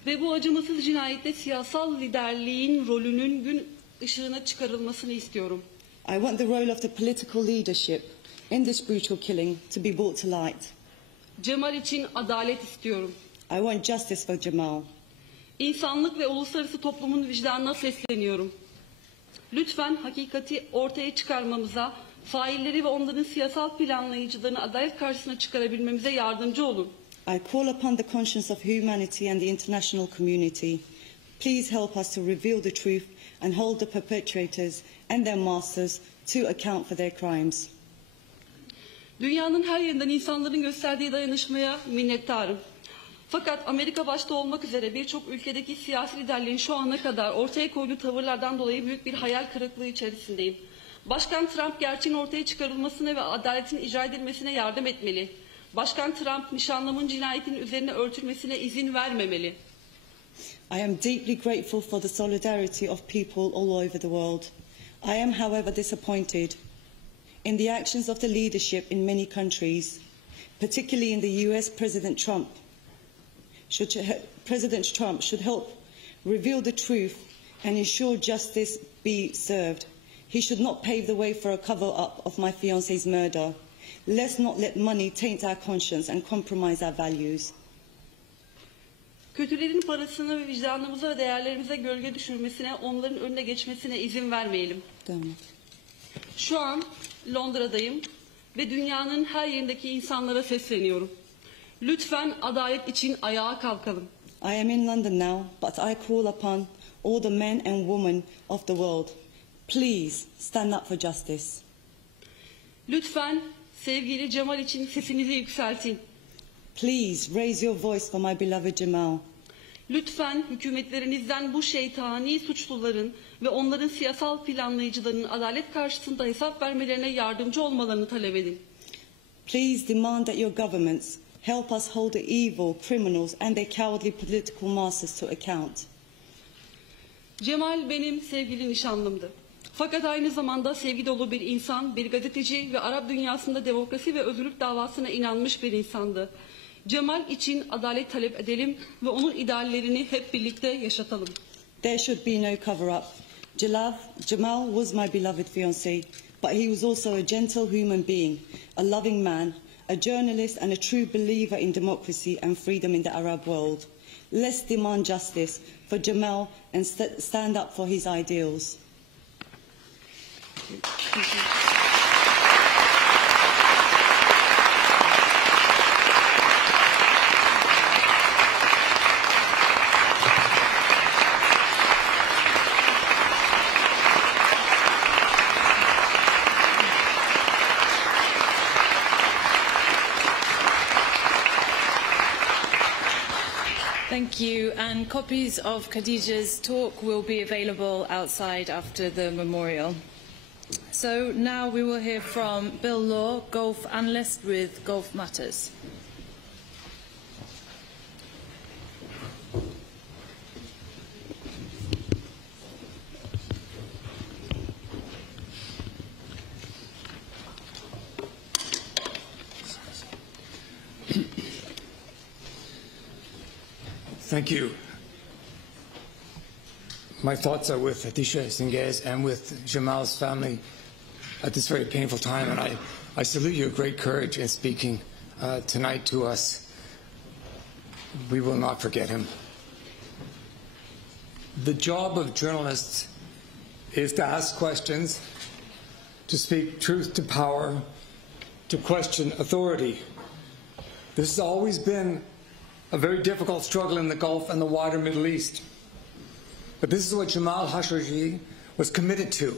Ve bu acımasız cinayette siyasal liderliğin rolünün gün ışığına çıkarılmasını istiyorum. I want the role of the political leadership in this brutal killing to be brought to light. Jamal için adalet istiyorum. I want justice for Jamal. İnsanlık ve uluslararası toplumun vicdanına sesleniyorum. Lütfen hakikati ortaya çıkarmamıza, failleri ve onların siyasal planlayıcılarını adalet karşısına çıkarabilmemize yardımcı olun. I call upon the conscience of humanity and the international community. Please help us to reveal the truth and hold the perpetrators and their masters to account for their crimes. Dünyanın her yerinden insanların gösterdiği dayanışmaya minnettarım. Fakat Amerika başta olmak üzere birçok ülkedeki siyasi liderlerin şu ana kadar ortaya koyduğu tavırlardan dolayı büyük bir hayal kırıklığı içerisindeyim. Başkan Trump gerçeğin ortaya çıkarılmasına ve adaletin icra edilmesine yardım etmeli. Başkan Trump nişanlımın cinayetinin üzerine örtülmesine izin vermemeli. I am deeply grateful for the solidarity of people all over the world. I am, however, disappointed in the actions of the leadership in many countries, particularly in the US. President Trump should help reveal the truth and ensure justice be served. He should not pave the way for a cover-up of my fiance's murder. Let's not let money taint our conscience and compromise our values. Kötülerin parasını ve vicdanımıza ve değerlerimize gölge düşürmesine, onların önüne geçmesine izin vermeyelim. Tamam. Şu an Londra'dayım ve dünyanın her yerindeki insanlara sesleniyorum. Lütfen adalet için ayağa kalkalım. I am in London now, but I call upon all the men and women of the world. Please stand up for justice. Lütfen sevgili Jamal için sesinizi yükseltin. Please raise your voice for my beloved Jamal. Lütfen hükümetlerinizden bu şeytani suçluların ve onların siyasal planlayıcılarının adalet karşısında hesap vermelerine yardımcı olmalarını talep edin. Please demand that your governments help us hold the evil criminals and their cowardly political masters to account. Jamal benim sevgili nişanlımdı. Fakat aynı zamanda sevgi dolu bir insan, bir gazeteci ve Arap dünyasında demokrasi ve özgürlük davasına inanmış bir insandı. Jamal için adalet talep edelim ve onun ideallerini hep birlikte yaşatalım. There should be no cover-up. Jamal was my beloved fiancé, but he was also a gentle human being, a loving man, a journalist and a true believer in democracy and freedom in the Arab world. Let's demand justice for Jamal and stand up for his ideals. Thank you. And copies of Khadija's talk will be available outside after the memorial. So now we will hear from Bill Law, Gulf Analyst with Gulf Matters. Thank you. My thoughts are with Khadija Singez and with Jamal's family at this very painful time, and I salute your great courage in speaking tonight to us. We will not forget him. The job of journalists is to ask questions, to speak truth to power, to question authority. This has always been a very difficult struggle in the Gulf and the wider Middle East. But this is what Jamal Khashoggi was committed to.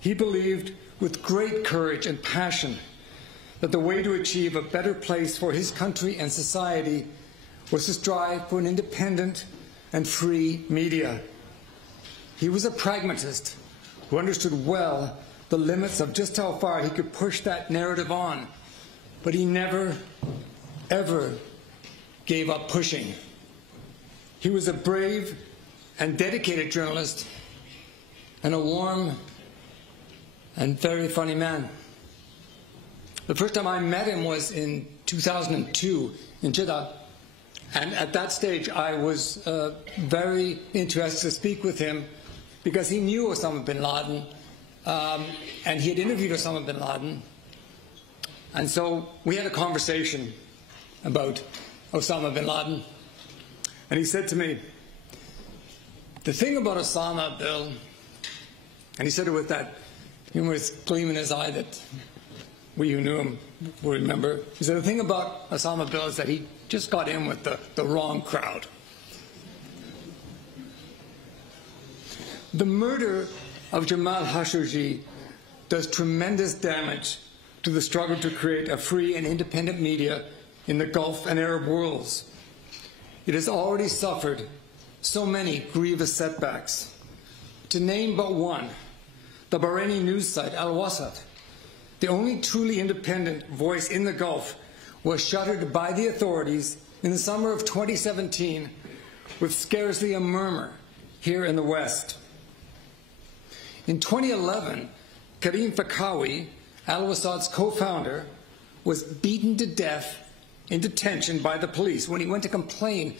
He believed with great courage and passion that the way to achieve a better place for his country and society was to strive for an independent and free media. He was a pragmatist who understood well the limits of just how far he could push that narrative on. But he never, ever gave up pushing. He was a brave and dedicated journalist and a warm and very funny man. The first time I met him was in 2002 in Jeddah, and at that stage I was very interested to speak with him because he knew Osama bin Laden, and he had interviewed Osama bin Laden, and so we had a conversation about Osama bin Laden, and he said to me, the thing about Osama, Bill, and he said it with that humorous gleam in his eye that we who knew him will remember. He said, the thing about Osama, Bill, is that he just got in with the wrong crowd. The murder of Jamal Khashoggi does tremendous damage to the struggle to create a free and independent media in the Gulf and Arab worlds. It has already suffered so many grievous setbacks. To name but one, the Bahraini news site Al-Wasat, the only truly independent voice in the Gulf, was shuttered by the authorities in the summer of 2017 with scarcely a murmur here in the West. In 2011, Karim Fakawi, Al-Wasat's co-founder, was beaten to death in detention by the police when he went to complain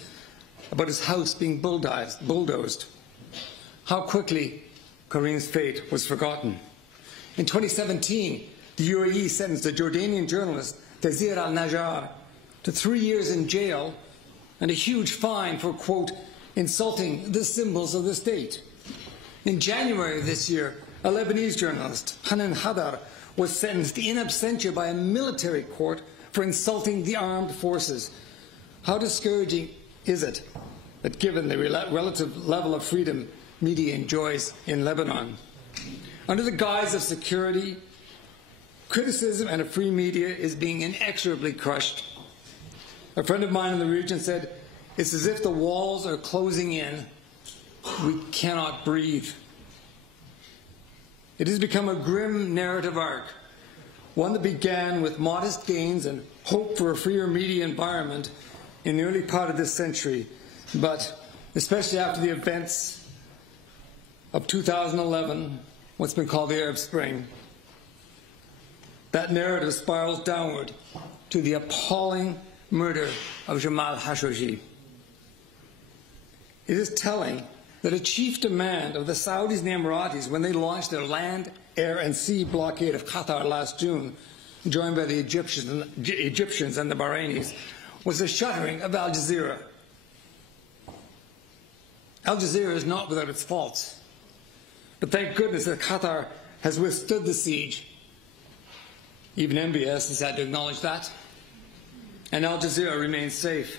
about his house being bulldozed. How quickly Karim's fate was forgotten. In 2017, the UAE sentenced a Jordanian journalist, Jazeera al-Najjar, to 3 years in jail and a huge fine for, quote, insulting the symbols of the state. In January of this year, a Lebanese journalist, Hanan Hadar, was sentenced in absentia by a military court for insulting the armed forces. How discouraging is it that given the relative level of freedom media enjoys in Lebanon, under the guise of security, criticism and a free media is being inexorably crushed? A friend of mine in the region said, it's as if the walls are closing in. We cannot breathe. It has become a grim narrative arc, one that began with modest gains and hope for a freer media environment in the early part of this century, but especially after the events of 2011, what's been called the Arab Spring, that narrative spirals downward to the appalling murder of Jamal Khashoggi. It is telling that a chief demand of the Saudis and the Emiratis when they launched their land, air and sea blockade of Qatar last June, joined by the Egyptians and the Bahrainis, was the shuttering of Al Jazeera. Al Jazeera is not without its faults, but thank goodness that Qatar has withstood the siege. Even MBS has had to acknowledge that, and Al Jazeera remains safe.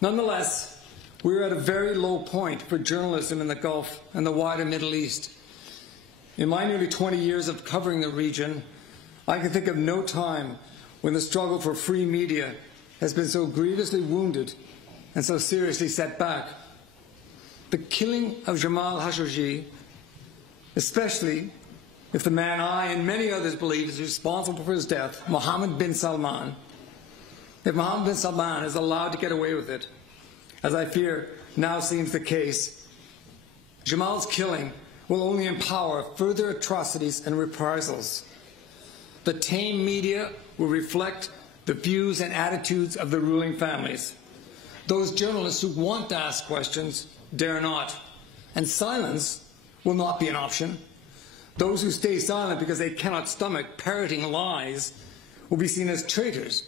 Nonetheless, we're at a very low point for journalism in the Gulf and the wider Middle East. In my nearly 20 years of covering the region, I can think of no time when the struggle for free media has been so grievously wounded and so seriously set back. The killing of Jamal Khashoggi, especially if the man I and many others believe is responsible for his death, Mohammed bin Salman, if Mohammed bin Salman is allowed to get away with it, as I fear now seems the case, Jamal's killing will only empower further atrocities and reprisals. The tame media will reflect the views and attitudes of the ruling families. Those journalists who want to ask questions dare not, and silence will not be an option. Those who stay silent because they cannot stomach parroting lies will be seen as traitors,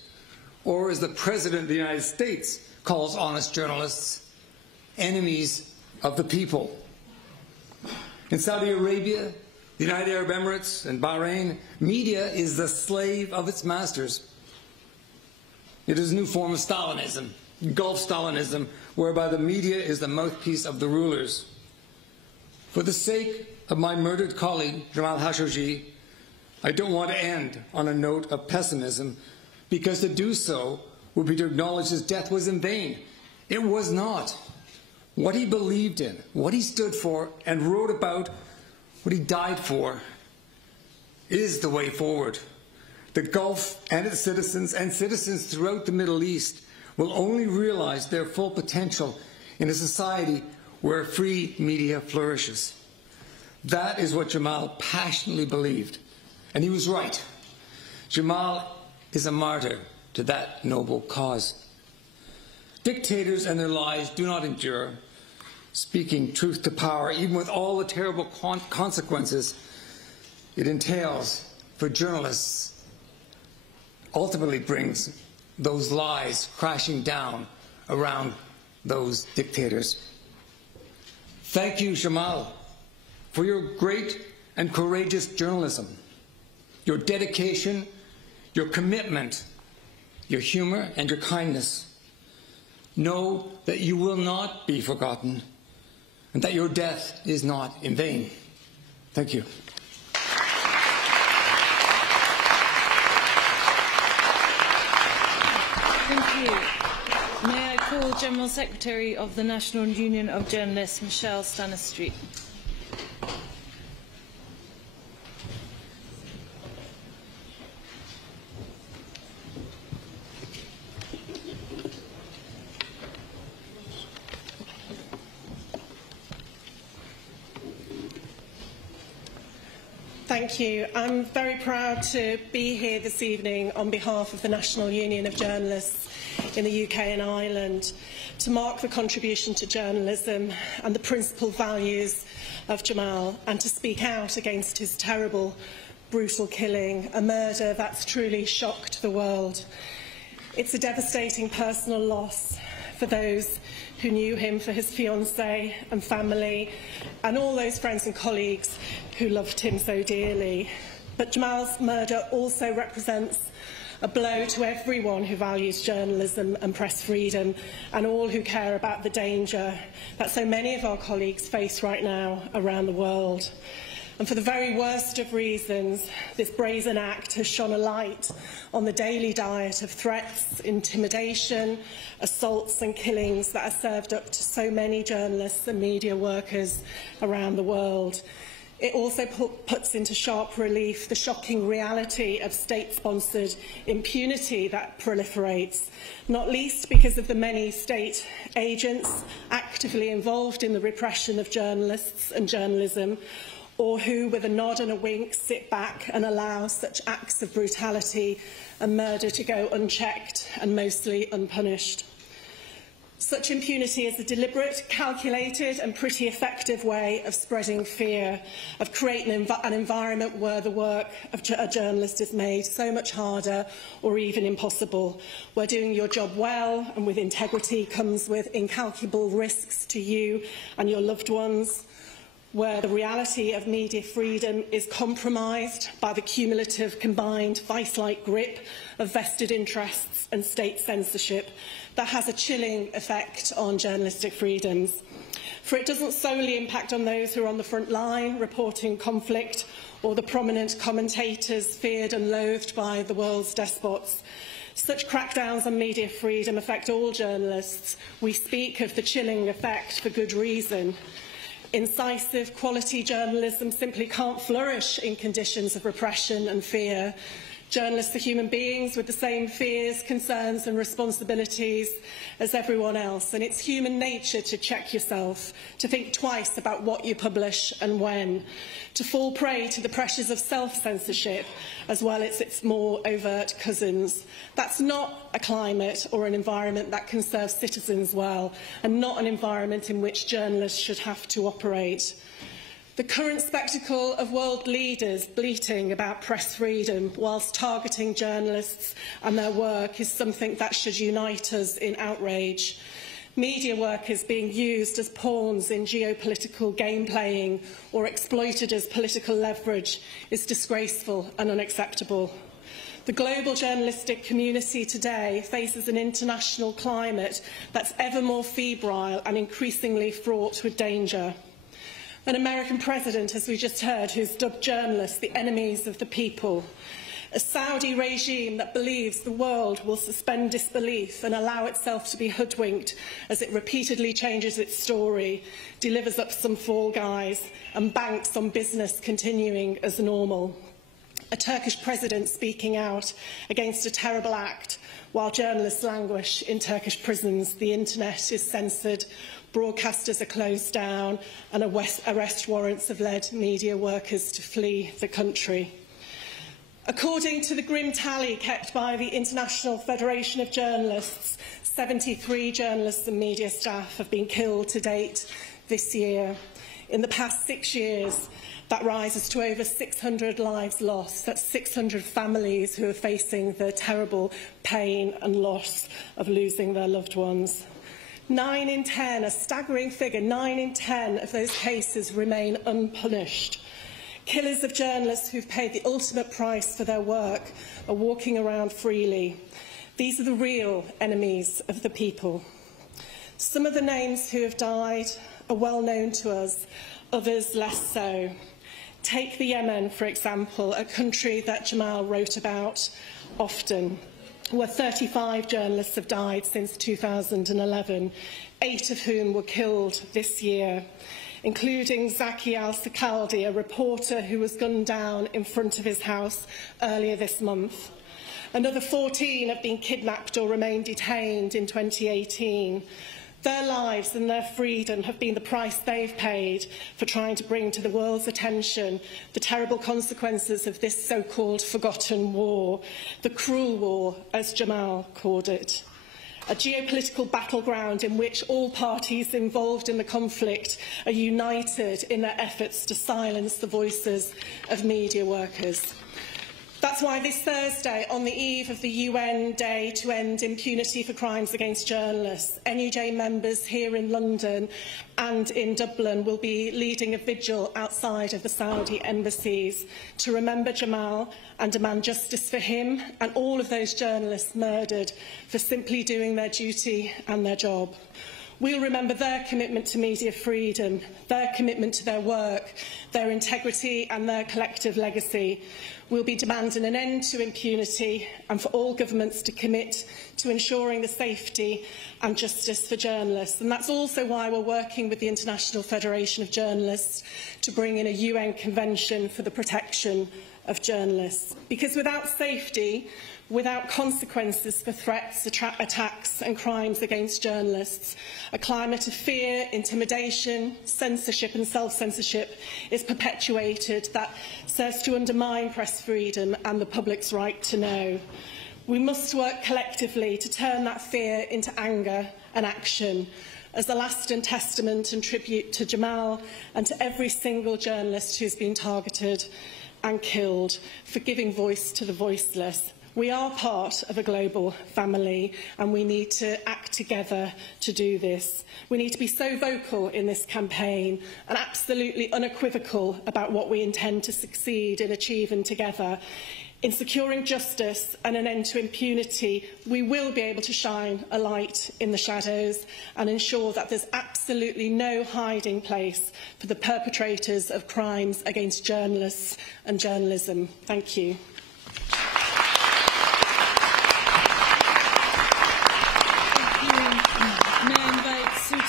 or as the President of the United States calls honest journalists, enemies of the people. In Saudi Arabia, the United Arab Emirates, and Bahrain, media is the slave of its masters. It is a new form of Stalinism, Gulf Stalinism, whereby the media is the mouthpiece of the rulers. For the sake of my murdered colleague, Jamal Khashoggi, I don't want to end on a note of pessimism, because to do so would be to acknowledge his death was in vain. It was not. What he believed in, what he stood for, and wrote about, what he died for, is the way forward. The Gulf and its citizens, and citizens throughout the Middle East, will only realize their full potential in a society where free media flourishes. That is what Jamal passionately believed, and he was right. Jamal is a martyr to that noble cause. Dictators and their lies do not endure. Speaking truth to power, even with all the terrible consequences it entails for journalists, ultimately brings those lies crashing down around those dictators. Thank you, Jamal, for your great and courageous journalism, your dedication, your commitment, your humor, and your kindness. Know that you will not be forgotten and that your death is not in vain. Thank you. Thank you. May I call General Secretary of the National Union of Journalists, Michelle Stanistreet. Thank you. I'm very proud to be here this evening on behalf of the National Union of Journalists in the UK and Ireland to mark the contribution to journalism and the principal values of Jamal, and to speak out against his terrible, brutal killing, a murder that's truly shocked the world. It's a devastating personal loss for those who knew him, for his fiancée and family, and all those friends and colleagues who loved him so dearly. But Jamal's murder also represents a blow to everyone who values journalism and press freedom, and all who care about the danger that so many of our colleagues face right now around the world. And for the very worst of reasons, this brazen act has shone a light on the daily diet of threats, intimidation, assaults and killings that are served up to so many journalists and media workers around the world. It also puts into sharp relief the shocking reality of state-sponsored impunity that proliferates, not least because of the many state agents actively involved in the repression of journalists and journalism, or who, with a nod and a wink, sit back and allow such acts of brutality and murder to go unchecked and mostly unpunished. Such impunity is a deliberate, calculated and pretty effective way of spreading fear, of creating an environment where the work of a journalist is made so much harder or even impossible, where doing your job well and with integrity comes with incalculable risks to you and your loved ones, where the reality of media freedom is compromised by the cumulative combined vice-like grip of vested interests and state censorship that has a chilling effect on journalistic freedoms. For it doesn't solely impact on those who are on the front line reporting conflict, or the prominent commentators feared and loathed by the world's despots. Such crackdowns on media freedom affect all journalists. We speak of the chilling effect for good reason. Incisive, quality journalism simply can't flourish in conditions of repression and fear. Journalists are human beings with the same fears, concerns and responsibilities as everyone else, and it's human nature to check yourself, to think twice about what you publish and when, to fall prey to the pressures of self-censorship as well as its more overt cousins. That's not a climate or an environment that can serve citizens well, and not an environment in which journalists should have to operate. The current spectacle of world leaders bleating about press freedom whilst targeting journalists and their work is something that should unite us in outrage. Media workers being used as pawns in geopolitical game playing or exploited as political leverage is disgraceful and unacceptable. The global journalistic community today faces an international climate that's ever more febrile and increasingly fraught with danger. An American president, as we just heard, who's dubbed journalists the enemies of the people. A Saudi regime that believes the world will suspend disbelief and allow itself to be hoodwinked as it repeatedly changes its story, delivers up some fall guys and banks on business continuing as normal. A Turkish president speaking out against a terrible act While journalists languish in Turkish prisons, the internet is censored, broadcasters are closed down, and arrest warrants have led media workers to flee the country. According to the grim tally kept by the International Federation of Journalists, 73 journalists and media staff have been killed to date this year. In the past 6 years, that rises to over 600 lives lost. That's 600 families who are facing the terrible pain and loss of losing their loved ones. 9 in 10, a staggering figure, 9 in 10 of those cases remain unpunished. Killers of journalists who've paid the ultimate price for their work are walking around freely. These are the real enemies of the people. Some of the names who have died are well known to us, others less so. Take the Yemen, for example, a country that Jamal wrote about often, where 35 journalists have died since 2011, 8 of whom were killed this year, including Zaki al-Sakaldi, a reporter who was gunned down in front of his house earlier this month. Another 14 have been kidnapped or remain detained in 2018. Their lives and their freedom have been the price they've paid for trying to bring to the world's attention the terrible consequences of this so-called forgotten war, the cruel war, as Jamal called it. A geopolitical battleground in which all parties involved in the conflict are united in their efforts to silence the voices of media workers. That's why this Thursday, on the eve of the UN Day to End Impunity for Crimes Against Journalists, NUJ members here in London and in Dublin will be leading a vigil outside of the Saudi embassies to remember Jamal and demand justice for him and all of those journalists murdered for simply doing their duty and their job. We'll remember their commitment to media freedom, their commitment to their work, their integrity and their collective legacy. We'll be demanding an end to impunity and for all governments to commit to ensuring the safety and justice for journalists. And that's also why we're working with the International Federation of Journalists to bring in a UN Convention for the protection of journalists. Because without safety, without consequences for threats, attacks and crimes against journalists, a climate of fear, intimidation, censorship and self-censorship is perpetuated that serves to undermine press freedom and the public's right to know. We must work collectively to turn that fear into anger and action as a lasting testament and tribute to Jamal and to every single journalist who's been targeted and killed for giving voice to the voiceless. We are part of a global family and we need to act together to do this. We need to be so vocal in this campaign and absolutely unequivocal about what we intend to succeed in achieving together. In securing justice and an end to impunity, we will be able to shine a light in the shadows and ensure that there's absolutely no hiding place for the perpetrators of crimes against journalists and journalism. Thank you.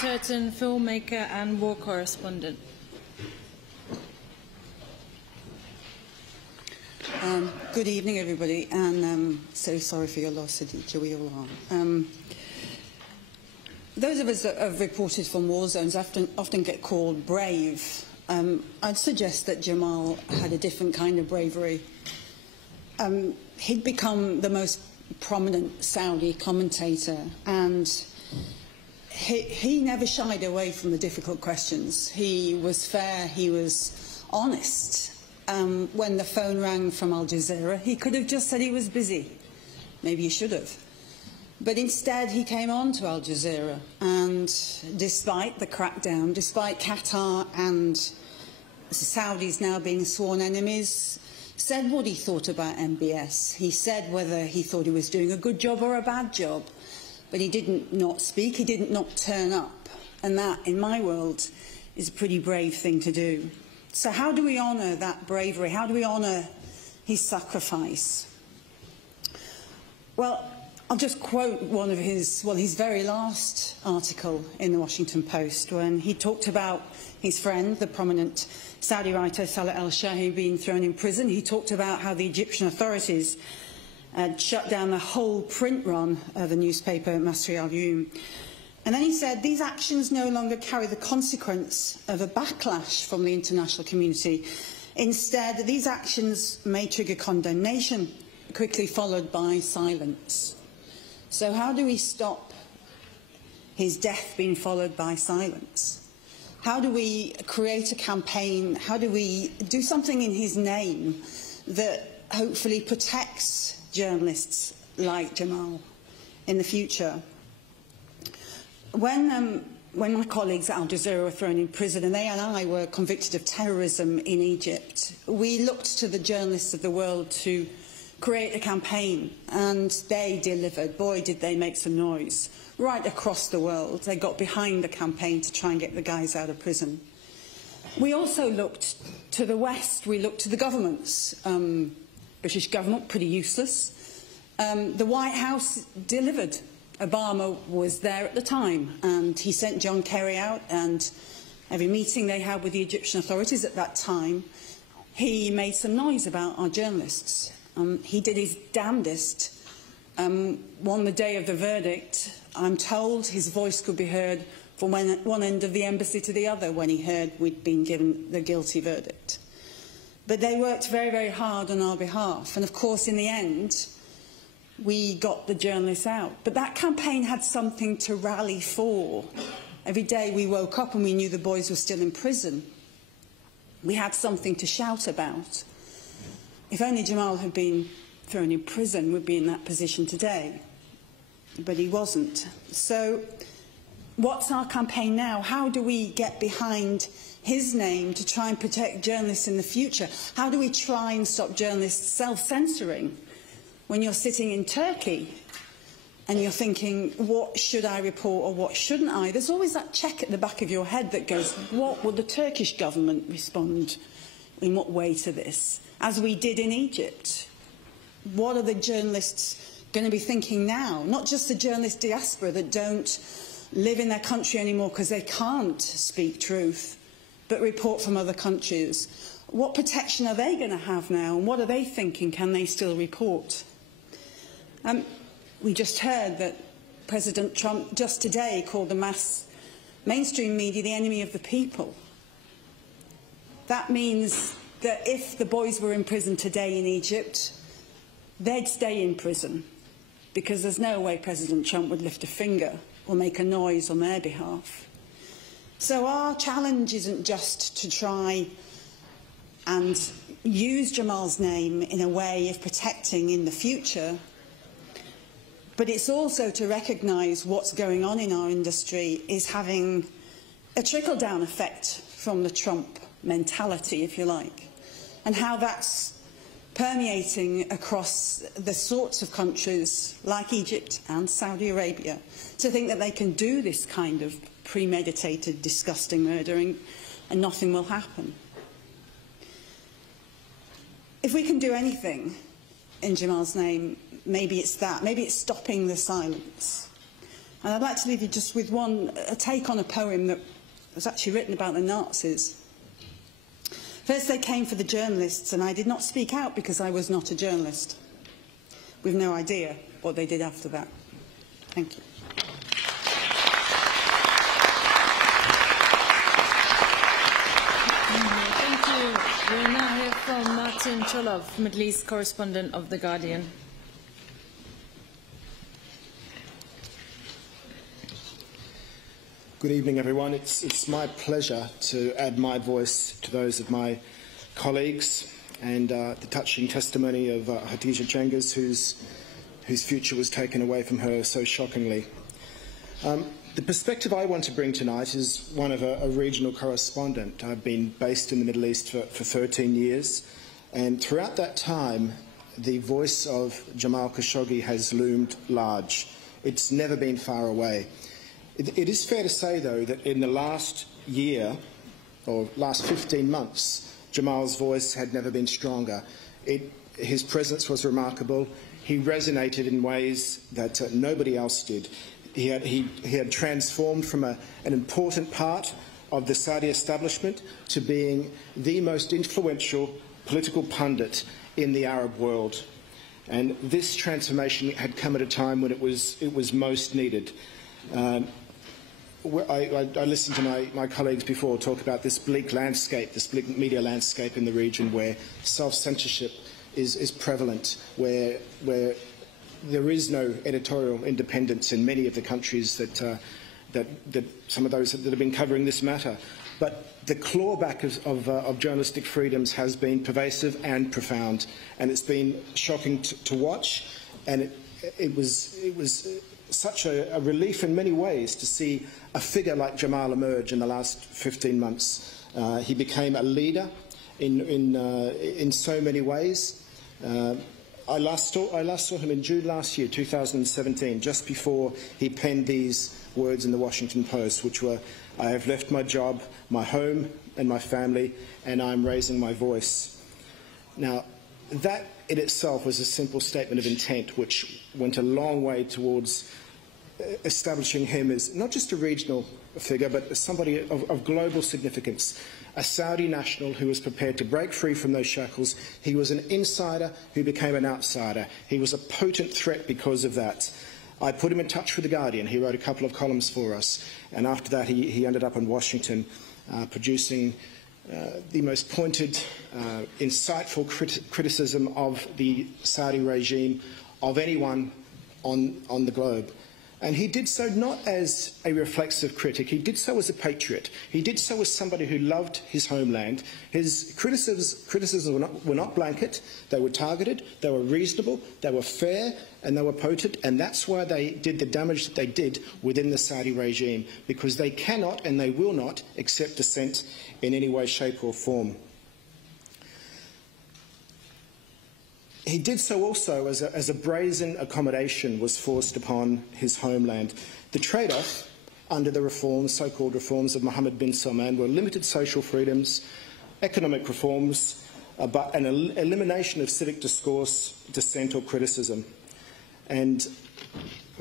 Turton, filmmaker and war correspondent. Good evening, everybody, and so sorry for your loss, Khadija. We all are. Those of us that have reported from war zones often get called brave. I'd suggest that Jamal had a different kind of bravery. He'd become the most prominent Saudi commentator, and he never shied away from the difficult questions. He was fair, he was honest. When the phone rang from Al Jazeera, he could have just said he was busy. Maybe he should have. But instead, he came on to Al Jazeera, and despite the crackdown, despite Qatar and the Saudis now being sworn enemies, said what he thought about MBS. He said whether he thought he was doing a good job or a bad job. But he didn't not speak, he didn't not turn up. And that, in my world, is a pretty brave thing to do. So how do we honour that bravery? How do we honour his sacrifice? Well, I'll just quote one of his very last article in the Washington Post, when he talked about his friend, the prominent Saudi writer Salah al-Shahi, being thrown in prison. He talked about how the Egyptian authorities shut down the whole print run of the newspaper Masri al-Yawm. And then he said, these actions no longer carry the consequence of a backlash from the international community. Instead, these actions may trigger condemnation, quickly followed by silence. So how do we stop his death being followed by silence? How do we create a campaign? How do we do something in his name that hopefully protects journalists like Jamal in the future? When my colleagues at Al Jazeera were thrown in prison and they and I were convicted of terrorism in Egypt, we looked to the journalists of the world to create a campaign, and they delivered. Boy, did they make some noise. Right across the world, they got behind the campaign to try and get the guys out of prison. We also looked to the West. We looked to the governments. British government, pretty useless. The White House delivered. Obama was there at the time, and he sent John Kerry out, and every meeting they had with the Egyptian authorities at that time, he made some noise about our journalists. He did his damnedest. On the day of the verdict, I'm told his voice could be heard from one end of the embassy to the other when he heard we'd been given the guilty verdict. But they worked very, very hard on our behalf, and of course, in the end, we got the journalists out. But that campaign had something to rally for. Every day we woke up and we knew the boys were still in prison. We had something to shout about. If only Jamal had been thrown in prison, we'd be in that position today. But he wasn't. So what's our campaign now? How do we get behind his name to try and protect journalists in the future? How do we try and stop journalists self-censoring? When you're sitting in Turkey and you're thinking, what should I report or what shouldn't I? There's always that check at the back of your head that goes, what will the Turkish government respond in what way to this? As we did in Egypt. What are the journalists going to be thinking now? Not just the journalist diaspora that don't live in their country anymore because they can't speak truth, but report from other countries. What protection are they going to have now, and what are they thinking? Can they still report? We just heard that President Trump just today called the mainstream media the enemy of the people. That means that if the boys were in prison today in Egypt, they'd stay in prison, because there's no way President Trump would lift a finger or make a noise on their behalf. So our challenge isn't just to try and use Jamal's name in a way of protecting in the future, but it's also to recognise what's going on in our industry is having a trickle-down effect from the Trump mentality, if you like, and how that's permeating across the sorts of countries like Egypt and Saudi Arabia to think that they can do this kind of premeditated, disgusting murdering and nothing will happen. If we can do anything in Jamal's name, maybe it's that. Maybe it's stopping the silence. And I'd like to leave you just with a take on a poem that was actually written about the Nazis. First they came for the journalists, and I did not speak out because I was not a journalist. We've no idea what they did after that. Thank you. Thank you. We'll now hear from Martin Cholov, Middle East correspondent of The Guardian. Good evening, everyone. It's my pleasure to add my voice to those of my colleagues and the touching testimony of Khadija Cengiz, whose future was taken away from her so shockingly. The perspective I want to bring tonight is one of a regional correspondent. I've been based in the Middle East for 13 years, and throughout that time, the voice of Jamal Khashoggi has loomed large. It's never been far away. It is fair to say, though, that in the last year, or last 15 months, Jamal's voice had never been stronger. His presence was remarkable. He resonated in ways that nobody else did. He had transformed from an important part of the Saudi establishment to being the most influential political pundit in the Arab world. And this transformation had come at a time when it was most needed. I listened to my colleagues before talk about this bleak landscape, this bleak media landscape in the region where self-censorship is prevalent, where there is no editorial independence in many of the countries that some of those that have been covering this matter. But the clawback of journalistic freedoms has been pervasive and profound, and it's been shocking to watch. And it was such a relief in many ways to see a figure like Jamal emerge in the last 15 months. He became a leader in so many ways. I last saw him in June last year, 2017, just before he penned these words in the Washington Post, which were, "I have left my job, my home and my family, and I'm raising my voice." Now, that in itself was a simple statement of intent which went a long way towards establishing him as not just a regional figure, but as somebody of global significance, a Saudi national who was prepared to break free from those shackles. He was an insider who became an outsider. He was a potent threat because of that. I put him in touch with The Guardian. He wrote a couple of columns for us, and after that he ended up in Washington producing the most pointed, insightful criticism of the Saudi regime of anyone on the globe. And he did so not as a reflexive critic, he did so as a patriot. He did so as somebody who loved his homeland. His criticisms were not blanket, they were targeted, they were reasonable, they were fair, and they were potent, and that's why they did the damage that they did within the Saudi regime, because they cannot and they will not accept dissent in any way, shape or form. He did so also as a brazen accommodation was forced upon his homeland. The trade-off under the reforms, so-called reforms of Mohammed bin Salman, were limited social freedoms, economic reforms, but an elimination of civic discourse, dissent or criticism. And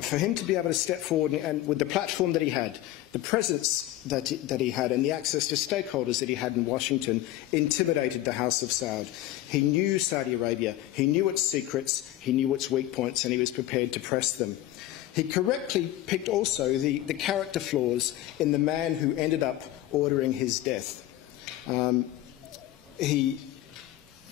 for him to be able to step forward and with the platform that he had, the presence that he had and the access to stakeholders that he had in Washington intimidated the House of Saud. He knew Saudi Arabia, he knew its secrets, he knew its weak points, and he was prepared to press them. He correctly picked also the character flaws in the man who ended up ordering his death. He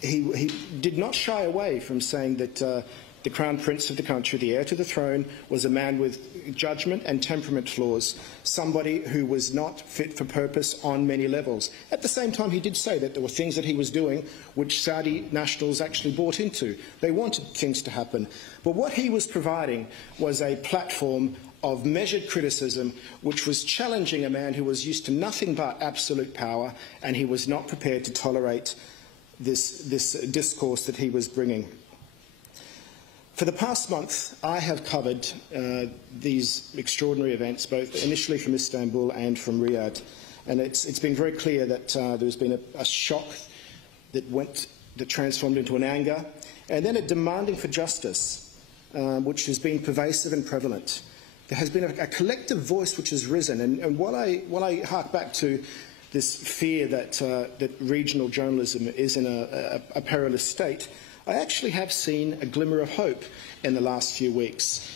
did not shy away from saying that the Crown Prince of the country, the heir to the throne, was a man with judgment and temperament flaws, somebody who was not fit for purpose on many levels. At the same time, he did say that there were things that he was doing which Saudi nationals actually bought into. They wanted things to happen. But what he was providing was a platform of measured criticism which was challenging a man who was used to nothing but absolute power, and he was not prepared to tolerate this discourse that he was bringing. For the past month, I have covered these extraordinary events, both initially from Istanbul and from Riyadh. And it's been very clear that there's been a shock that transformed into an anger, and then a demanding for justice, which has been pervasive and prevalent. There has been a collective voice which has risen. And while I hark back to this fear that regional journalism is in a perilous state, I actually have seen a glimmer of hope in the last few weeks.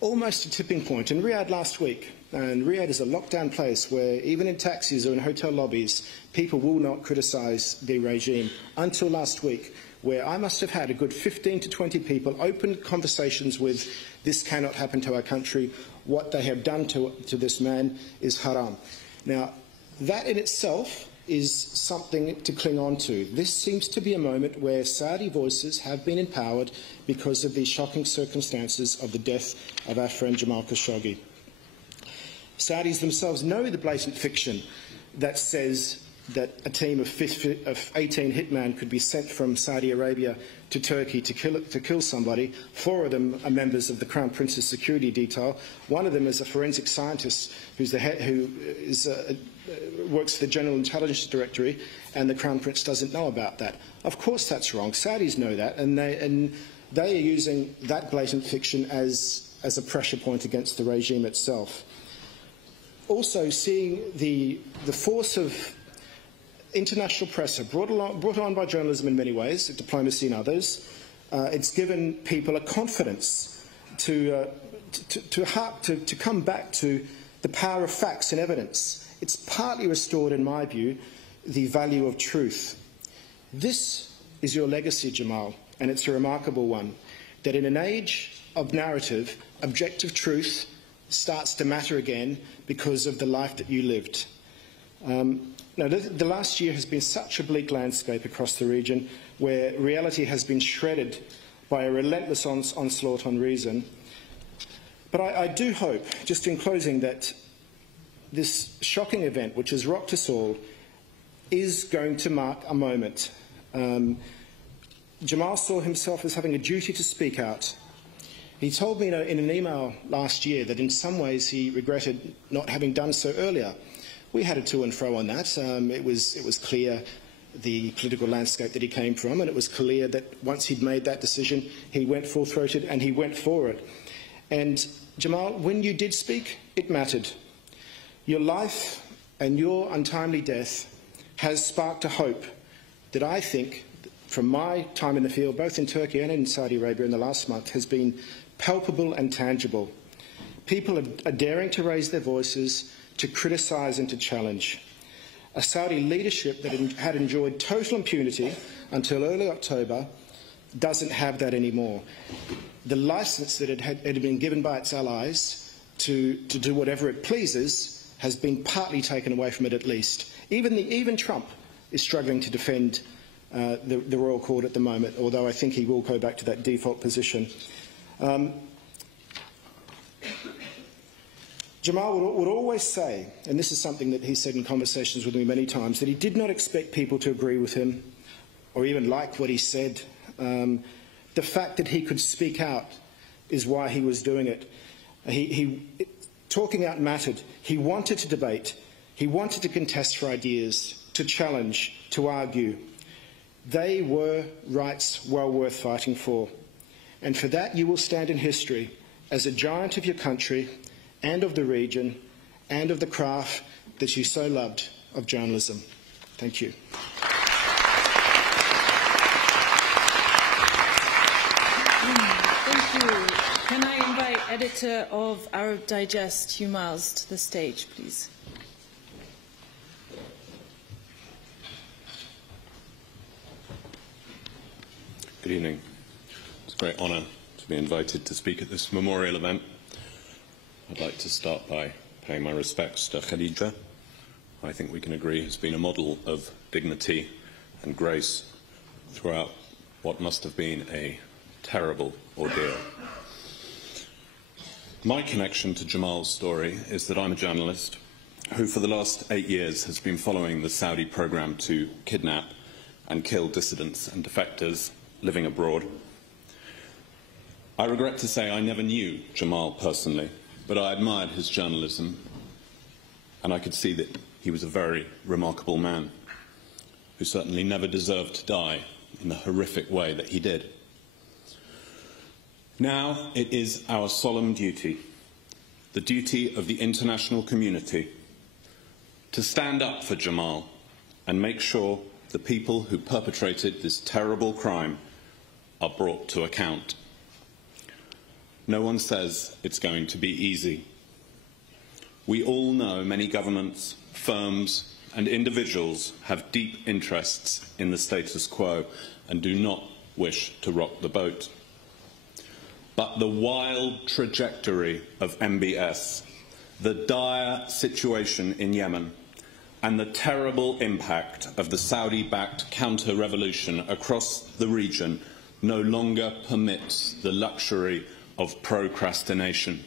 Almost a tipping point. In Riyadh last week, and Riyadh is a lockdown place where even in taxis or in hotel lobbies, people will not criticise the regime. Until last week, where I must have had a good 15 to 20 people open conversations with, "This cannot happen to our country. What they have done to this man is haram." Now, that in itself is something to cling on to. This seems to be a moment where Saudi voices have been empowered because of the shocking circumstances of the death of our friend Jamal Khashoggi. Saudis themselves know the blatant fiction that says that a team of 18 hitmen could be sent from Saudi Arabia to Turkey to kill somebody. 4 of them are members of the Crown Prince's security detail. One of them is a forensic scientist who works for the General Intelligence Directorate, and the Crown Prince doesn't know about that. Of course that's wrong. Saudis know that, and they are using that blatant fiction as a pressure point against the regime itself. Also, seeing the force of international pressure brought on by journalism in many ways, diplomacy and others, It's given people a confidence to come back to the power of facts and evidence. It's partly restored, in my view, the value of truth. This is your legacy, Jamal, and it's a remarkable one, that in an age of narrative, objective truth starts to matter again because of the life that you lived. Now, the last year has been such a bleak landscape across the region where reality has been shredded by a relentless onslaught on reason. But I do hope, just in closing, that this shocking event, which has rocked us all, is going to mark a moment. Jamal saw himself as having a duty to speak out. He told me in an email last year that in some ways he regretted not having done so earlier. We had a to and fro on that. It was clear the political landscape that he came from, and it was clear that once he'd made that decision, he went full-throated and he went for it. And Jamal, when you did speak, it mattered. Your life and your untimely death has sparked a hope that I think, from my time in the field, both in Turkey and in Saudi Arabia in the last month, has been palpable and tangible. People are daring to raise their voices, to criticise and to challenge. A Saudi leadership that had enjoyed total impunity until early October doesn't have that anymore. The licence that it had been given by its allies to do whatever it pleases has been partly taken away from it, at least. Even Trump is struggling to defend the royal court at the moment, although I think he will go back to that default position. Jamal would always say, and this is something that he said in conversations with me many times, that he did not expect people to agree with him or even like what he said. The fact that he could speak out is why he was doing it. Talking out mattered. He wanted to debate. He wanted to contest for ideas, to challenge, to argue. They were rights well worth fighting for. And for that you will stand in history as a giant of your country and of the region and of the craft that you so loved of journalism. Thank you. Thank you. Can I invite editor of Arab Digest, Hugh Miles, to the stage, please? Good evening. It's a great honour to be invited to speak at this memorial event. I'd like to start by paying my respects to Khadija. I think we can agree has been a model of dignity and grace throughout what must have been a terrible ordeal. My connection to Jamal's story is that I'm a journalist who for the last 8 years has been following the Saudi programme to kidnap and kill dissidents and defectors living abroad. I regret to say I never knew Jamal personally, but I admired his journalism, and I could see that he was a very remarkable man who certainly never deserved to die in the horrific way that he did. Now it is our solemn duty, the duty of the international community, to stand up for Jamal and make sure the people who perpetrated this terrible crime are brought to account. No one says it's going to be easy. We all know many governments, firms and individuals have deep interests in the status quo and do not wish to rock the boat. But the wild trajectory of MBS, the dire situation in Yemen, and the terrible impact of the Saudi-backed counter-revolution across the region no longer permits the luxury of procrastination.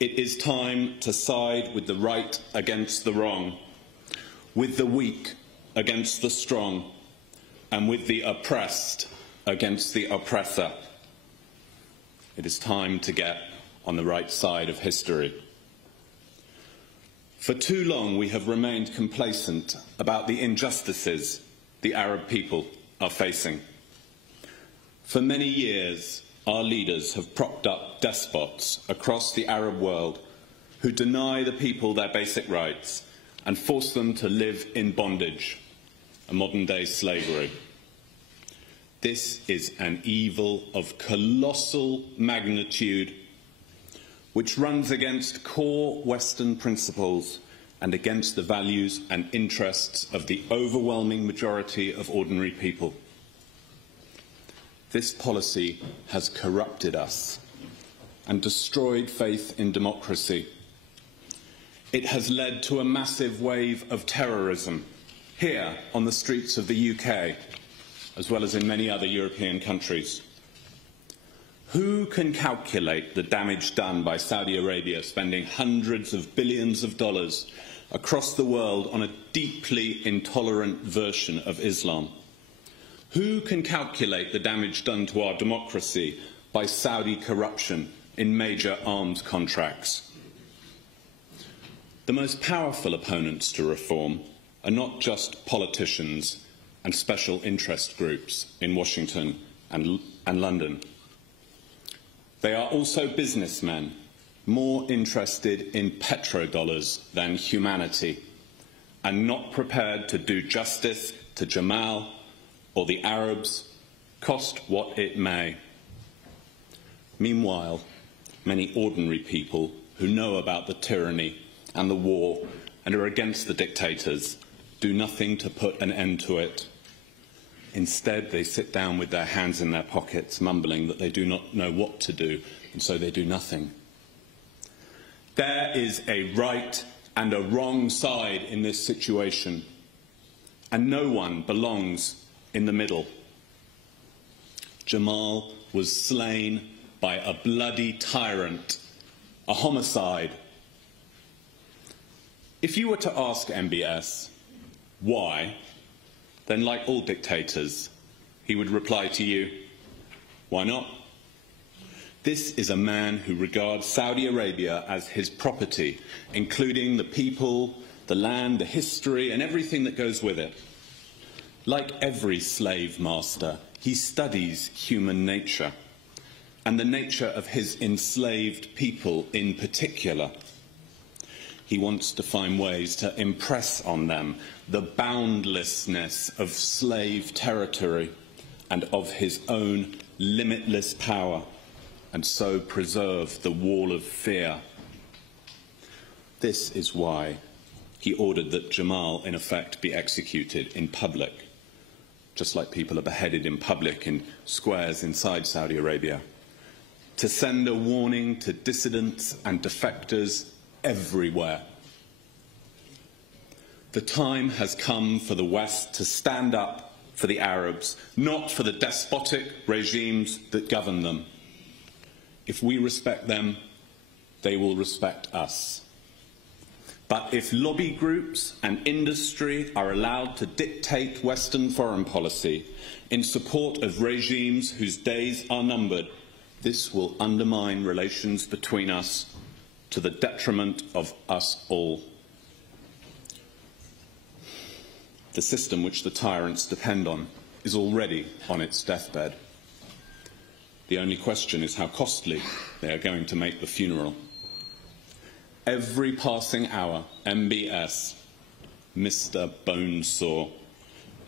It is time to side with the right against the wrong, with the weak against the strong, and with the oppressed against the oppressor. It is time to get on the right side of history. For too long we have remained complacent about the injustices the Arab people are facing. For many years, our leaders have propped up despots across the Arab world who deny the people their basic rights and force them to live in bondage, a modern-day slavery. This is an evil of colossal magnitude, which runs against core Western principles and against the values and interests of the overwhelming majority of ordinary people. This policy has corrupted us and destroyed faith in democracy. It has led to a massive wave of terrorism here on the streets of the UK, as well as in many other European countries. Who can calculate the damage done by Saudi Arabia spending hundreds of billions of dollars across the world on a deeply intolerant version of Islam? Who can calculate the damage done to our democracy by Saudi corruption in major arms contracts? The most powerful opponents to reform are not just politicians and special interest groups in Washington and London. They are also businessmen, more interested in petrodollars than humanity, and not prepared to do justice to Jamal or the Arabs, cost what it may. Meanwhile, many ordinary people who know about the tyranny and the war and are against the dictators do nothing to put an end to it. Instead, they sit down with their hands in their pockets, mumbling that they do not know what to do, and so they do nothing. There is a right and a wrong side in this situation, and no one belongs in the middle. Jamal was slain by a bloody tyrant, a homicide. If you were to ask MBS why, then like all dictators, he would reply to you, why not? This is a man who regards Saudi Arabia as his property, including the people, the land, the history, and everything that goes with it. Like every slave master, he studies human nature, and the nature of his enslaved people in particular. He wants to find ways to impress on them the boundlessness of slave territory and of his own limitless power, and so preserve the wall of fear. This is why he ordered that Jamal, in effect, be executed in public, just like people are beheaded in public in squares inside Saudi Arabia, to send a warning to dissidents and defectors everywhere. The time has come for the West to stand up for the Arabs, not for the despotic regimes that govern them. If we respect them, they will respect us. But if lobby groups and industry are allowed to dictate Western foreign policy in support of regimes whose days are numbered, this will undermine relations between us to the detriment of us all. The system which the tyrants depend on is already on its deathbed. The only question is how costly they are going to make the funeral. Every passing hour, MBS, Mr. Bonesaw,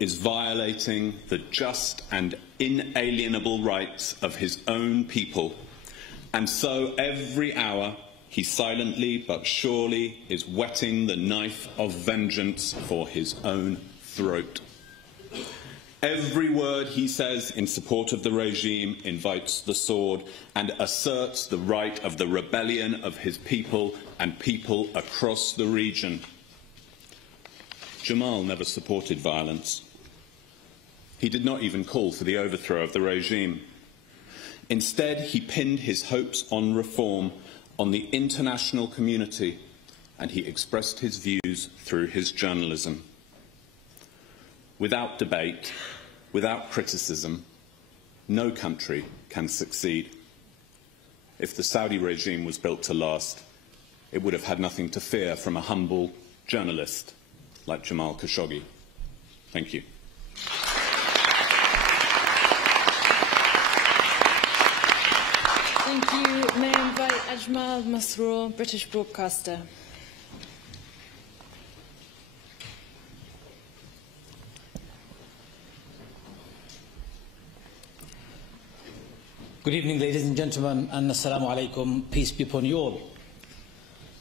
is violating the just and inalienable rights of his own people, and so every hour he silently but surely is whetting the knife of vengeance for his own throat. Every word he says in support of the regime invites the sword and asserts the right of the rebellion of his people and people across the region. Jamal never supported violence. He did not even call for the overthrow of the regime. Instead, he pinned his hopes on reform on the international community, and he expressed his views through his journalism. Without debate, without criticism, no country can succeed. If the Saudi regime was built to last, it would have had nothing to fear from a humble journalist like Jamal Khashoggi. Thank you. Thank you. May I invite Ajmal Masroor, British broadcaster. Good evening, ladies and gentlemen, and assalamu alaikum, peace be upon you all.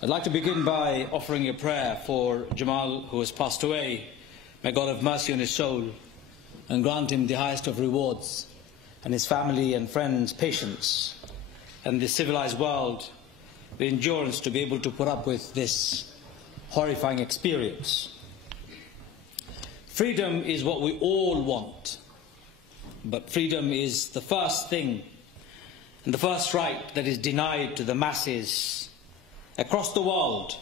I'd like to begin by offering a prayer for Jamal, who has passed away. May God have mercy on his soul and grant him the highest of rewards, and his family and friends patience, and the civilized world the endurance to be able to put up with this horrifying experience. Freedom is what we all want, but freedom is the first thing and the first right that is denied to the masses across the world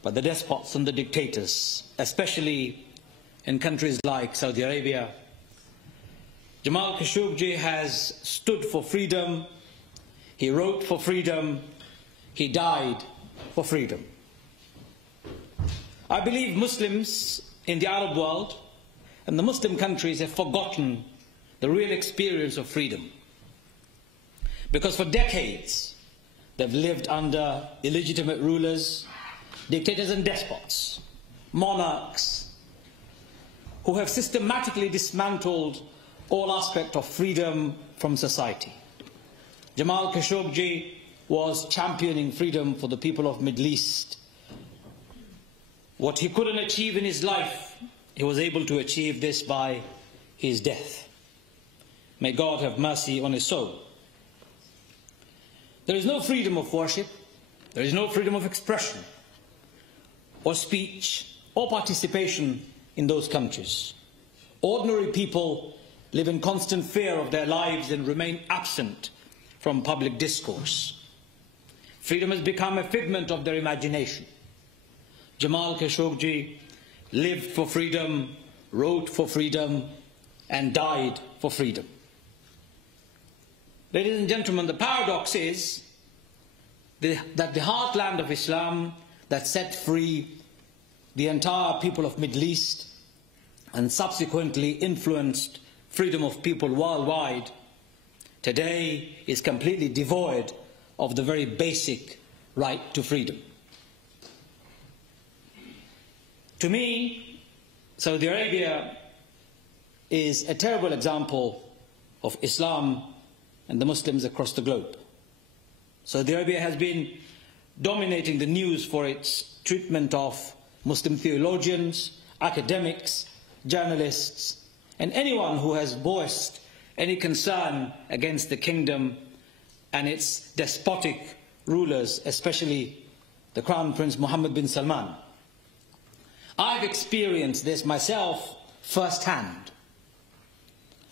by the despots and the dictators, especially in countries like Saudi Arabia. Jamal Khashoggi has stood for freedom, he wrote for freedom, he died for freedom. I believe Muslims in the Arab world and the Muslim countries have forgotten the real experience of freedom, because for decades they've lived under illegitimate rulers, dictators and despots, monarchs, who have systematically dismantled all aspects of freedom from society. Jamal Khashoggi was championing freedom for the people of the Middle East. What he couldn't achieve in his life, he was able to achieve this by his death. May God have mercy on his soul. There is no freedom of worship, there is no freedom of expression, or speech, or participation in those countries. Ordinary people live in constant fear of their lives and remain absent from public discourse. Freedom has become a figment of their imagination. Jamal Khashoggi lived for freedom, wrote for freedom, and died for freedom. Ladies and gentlemen, the paradox is that the heartland of Islam that set free the entire people of the Middle East and subsequently influenced freedom of people worldwide, today is completely devoid of the very basic right to freedom. To me, Saudi Arabia is a terrible example of Islam and the Muslims across the globe. Saudi Arabia has been dominating the news for its treatment of Muslim theologians, academics, journalists, and anyone who has voiced any concern against the kingdom and its despotic rulers, especially the Crown Prince Mohammed bin Salman. I've experienced this myself firsthand.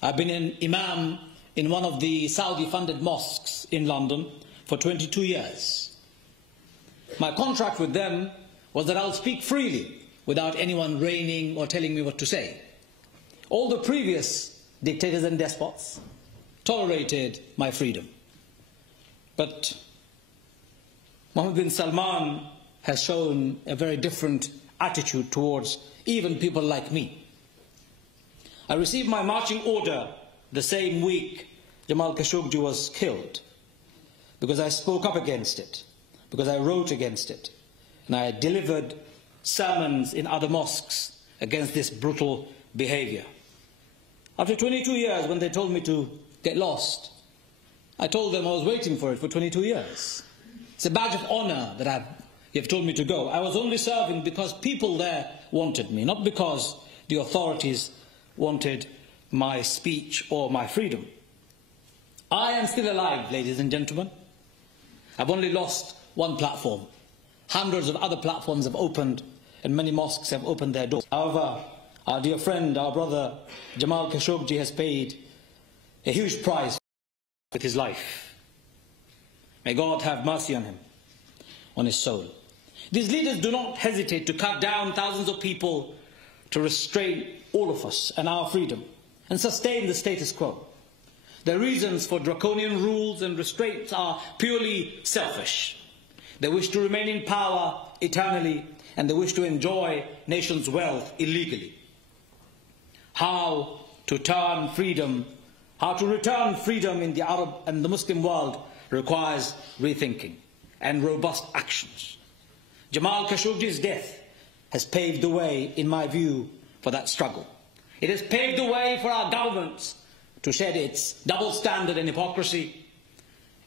I've been an imam in one of the Saudi-funded mosques in London for 22 years. My contract with them was that I'll speak freely without anyone reigning or telling me what to say. All the previous dictators and despots tolerated my freedom. But Mohammed bin Salman has shown a very different attitude towards even people like me. I received my marching order the same week Jamal Khashoggi was killed, because I spoke up against it, because I wrote against it, and I delivered sermons in other mosques against this brutal behavior. After 22 years, when they told me to get lost, I told them I was waiting for it for 22 years. It's a badge of honor that you've told me to go. I was only serving because people there wanted me, not because the authorities wanted my speech or my freedom. I am still alive, ladies and gentlemen. I've only lost one platform. Hundreds of other platforms have opened, and many mosques have opened their doors. However, our dear friend, our brother Jamal Khashoggi has paid a huge price with his life. May God have mercy on him, on his soul. These leaders do not hesitate to cut down thousands of people to restrain all of us and our freedom and sustain the status quo. Their reasons for draconian rules and restraints are purely selfish. They wish to remain in power eternally, and they wish to enjoy nations' wealth illegally. How to return freedom in the Arab and the Muslim world requires rethinking and robust actions. Jamal Khashoggi's death has paved the way, in my view, for that struggle. It has paved the way for our governments to shed its double standard and hypocrisy,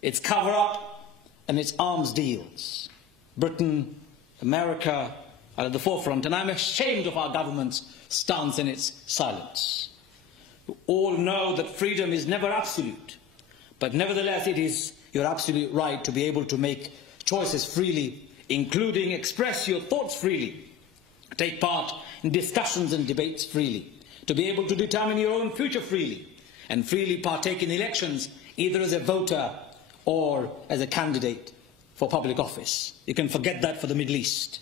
its cover-up and its arms deals. Britain, America are at the forefront, and I'm ashamed of our government's stance and its silence. You all know that freedom is never absolute, but nevertheless it is your absolute right to be able to make choices freely, including express your thoughts freely, take part in discussions and debates freely, to be able to determine your own future freely, and freely partake in elections, either as a voter or as a candidate for public office. You can forget that for the Middle East.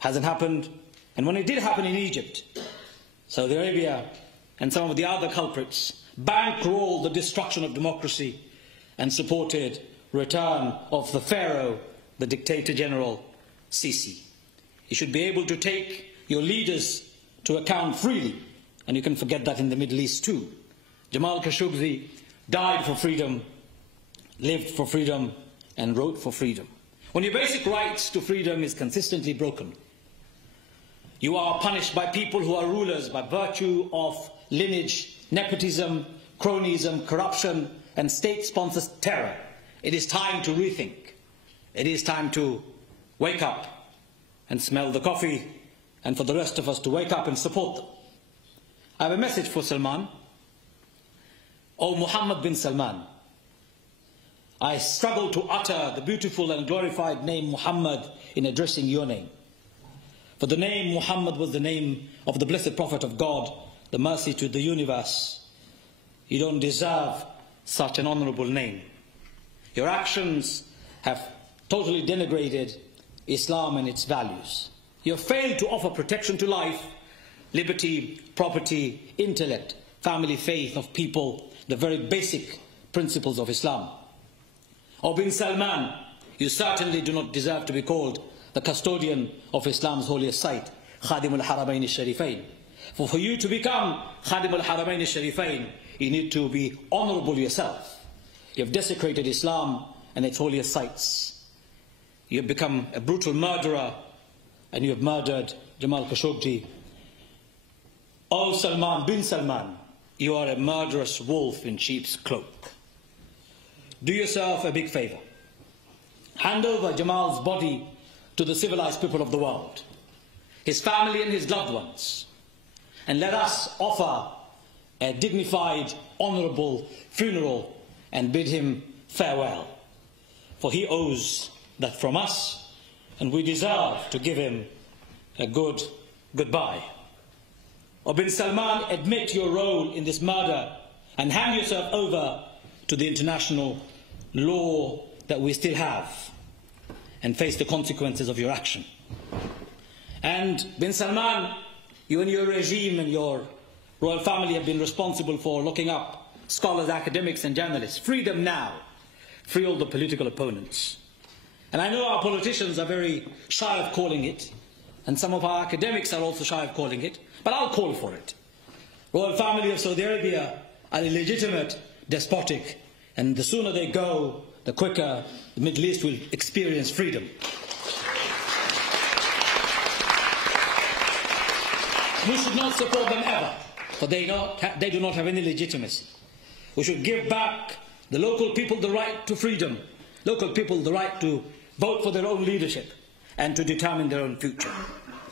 Hasn't happened, and when it did happen in Egypt, Saudi Arabia and some of the other culprits bankrolled the destruction of democracy and supported return of the Pharaoh, the dictator general Sisi. You should be able to take your leaders to account freely, and you can forget that in the Middle East too. Jamal Khashoggi died for freedom, lived for freedom, and wrote for freedom. When your basic rights to freedom is consistently broken, you are punished by people who are rulers by virtue of lineage, nepotism, cronyism, corruption, and state-sponsored terror. It is time to rethink. It is time to wake up and smell the coffee, and for the rest of us to wake up and support them. I have a message for Salman. O Muhammad bin Salman, I struggle to utter the beautiful and glorified name Muhammad in addressing your name. For the name Muhammad was the name of the blessed Prophet of God, the mercy to the universe. You don't deserve such an honorable name. Your actions have totally denigrated Islam and its values. You have failed to offer protection to life, liberty, property, intellect, family, faith of people, the very basic principles of Islam. O bin Salman, you certainly do not deserve to be called the custodian of Islam's holiest site, Khadim al-Haramain al-Sharifain. For you to become Khadim al-Haramain al-Sharifain, you need to be honorable yourself. You have desecrated Islam and its holiest sites. You have become a brutal murderer, and you have murdered Jamal Khashoggi. O Salman bin Salman, you are a murderous wolf in sheep's cloak. Do yourself a big favor. Hand over Jamal's body to the civilized people of the world, his family and his loved ones, and let us offer a dignified, honorable funeral and bid him farewell. For he owes that from us, and we deserve to give him a good goodbye. O bin Salman, admit your role in this murder and hand yourself over to the international law that we still have, and face the consequences of your action. And bin Salman, you and your regime and your royal family have been responsible for locking up scholars, academics and journalists. Free them now. Free all the political opponents. And I know our politicians are very shy of calling it, and some of our academics are also shy of calling it, but I'll call for it. Royal family of Saudi Arabia are illegitimate, despotic, and the sooner they go, the quicker the Middle East will experience freedom. We should not support them ever, for they do not have any legitimacy. We should give back the local people the right to freedom, local people the right to vote for their own leadership and to determine their own future.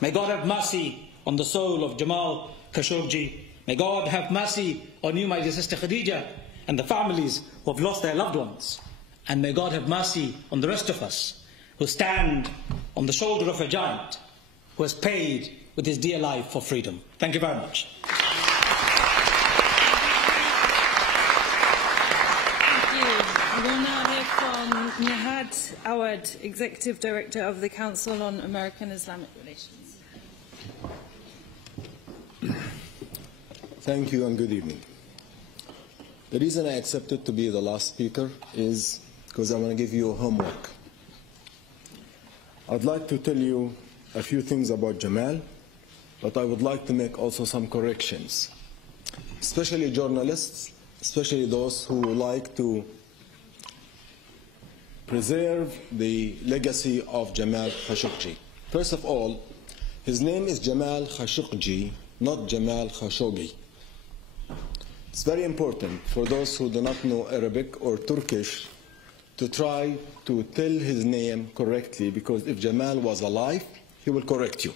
May God have mercy on the soul of Jamal Khashoggi. May God have mercy on you, my dear sister Khadija, and the families who have lost their loved ones. And may God have mercy on the rest of us who stand on the shoulder of a giant who has paid with his dear life for freedom. Thank you very much. Thank you. We will now hear from Nihad Awad, Executive Director of the Council on American-Islamic Relations. Thank you and good evening. The reason I accepted to be the last speaker is because I want to give you homework. I'd like to tell you a few things about Jamal, but I would like to make also some corrections, especially journalists, especially those who like to preserve the legacy of Jamal Khashoggi. First of all, his name is Jamal Khashoggi, not Jamal Khashoggi. It's very important for those who do not know Arabic or Turkish to try to tell his name correctly, because if Jamal was alive, he will correct you.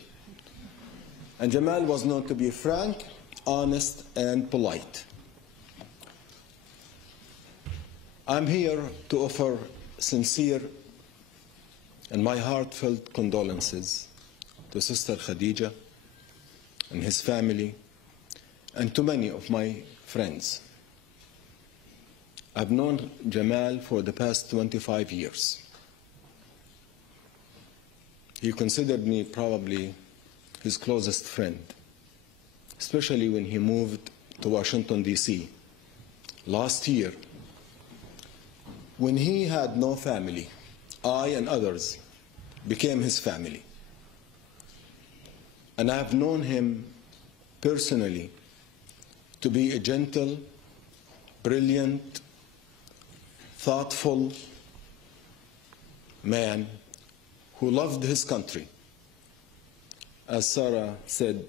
And Jamal was known to be frank, honest, and polite. I'm here to offer sincere and my heartfelt condolences to Sister Khadija and his family, and to many of my friends. I've known Jamal for the past 25 years. He considered me probably his closest friend, especially when he moved to Washington, D.C. last year. When he had no family, I and others became his family. And I've known him personally to be a gentle, brilliant, thoughtful man who loved his country. As Sarah said,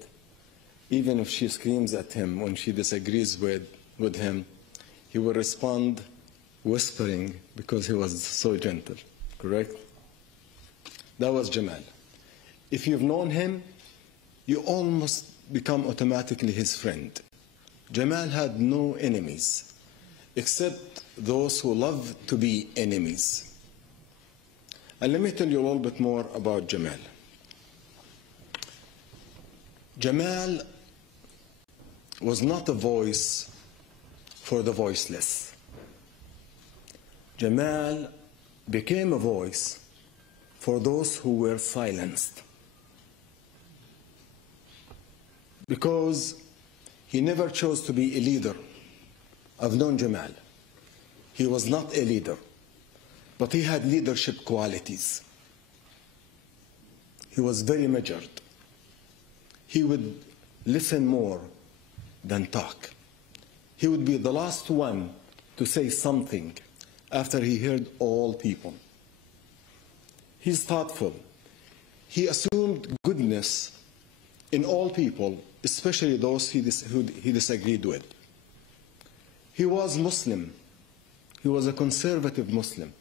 even if she screams at him when she disagrees with him, he will respond whispering because he was so gentle, correct? That was Jamal. If you've known him, you almost become automatically his friend. Jamal had no enemies, except those who love to be enemies. And let me tell you a little bit more about Jamal. Jamal was not a voice for the voiceless. Jamal became a voice for those who were silenced. Because he never chose to be a leader. I've known Jamal. He was not a leader, but he had leadership qualities. He was very measured. He would listen more than talk. He would be the last one to say something after he heard all people. He's thoughtful. He assumed goodness in all people, especially those who he disagreed with. He was Muslim. He was a conservative Muslim.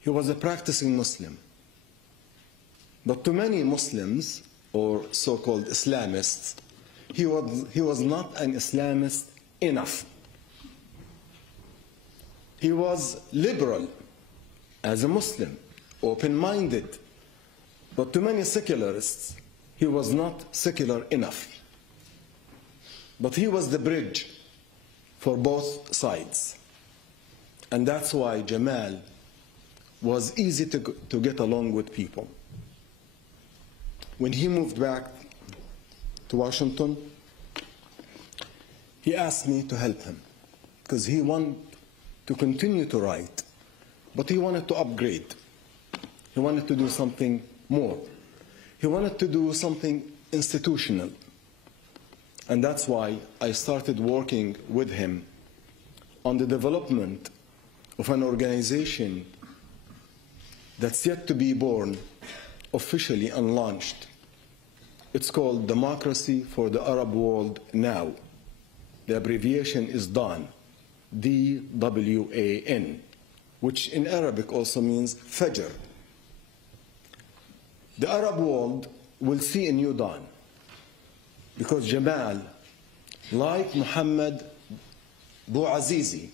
He was a practicing Muslim. But to many Muslims, or so-called Islamists, he was not an Islamist enough. He was liberal as a Muslim, open-minded, but to many secularists, he was not secular enough. But he was the bridge for both sides. And that's why Jamal was easy to get along with people. When he moved back to Washington, he asked me to help him because he wanted to continue to write, but he wanted to upgrade. He wanted to do something more. He wanted to do something institutional. And that's why I started working with him on the development of an organization that's yet to be born officially and launched. It's called Democracy for the Arab World Now. The abbreviation is DAN, D-W-A-N, which in Arabic also means Fajr. The Arab world will see a new dawn because Jamal, like Muhammad Bouazizi,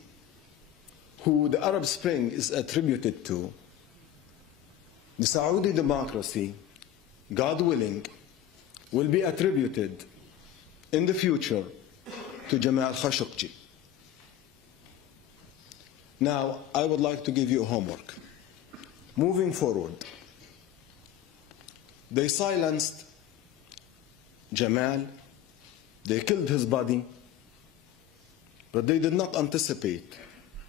who the Arab Spring is attributed to, the Saudi democracy, God willing, will be attributed in the future to Jamal Khashoggi. Now, I would like to give you homework. Moving forward, they silenced Jamal, they killed his body, but they did not anticipate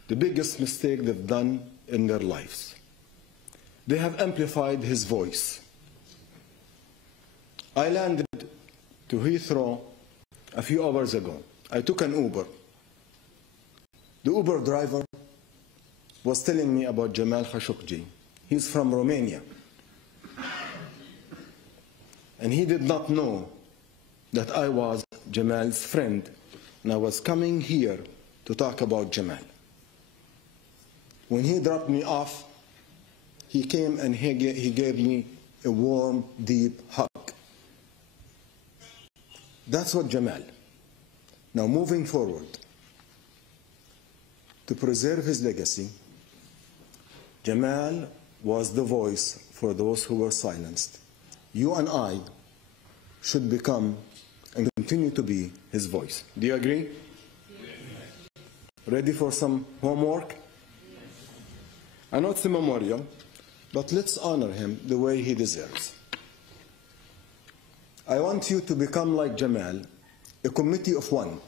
the biggest mistake they've done in their lives. They have amplified his voice. I landed to Heathrow a few hours ago. I took an Uber. The Uber driver was telling me about Jamal Khashoggi. He's from Romania. And he did not know that I was Jamal's friend and I was coming here to talk about Jamal. When he dropped me off, he came and he gave me a warm, deep hug. That's what Jamal. Now moving forward, to preserve his legacy, Jamal was the voice for those who were silenced. You and I should become and continue to be his voice. Do you agree? Ready for some homework? I know it's a memorial, but let's honor him the way he deserves. I want you to become like Jamal, a committee of one,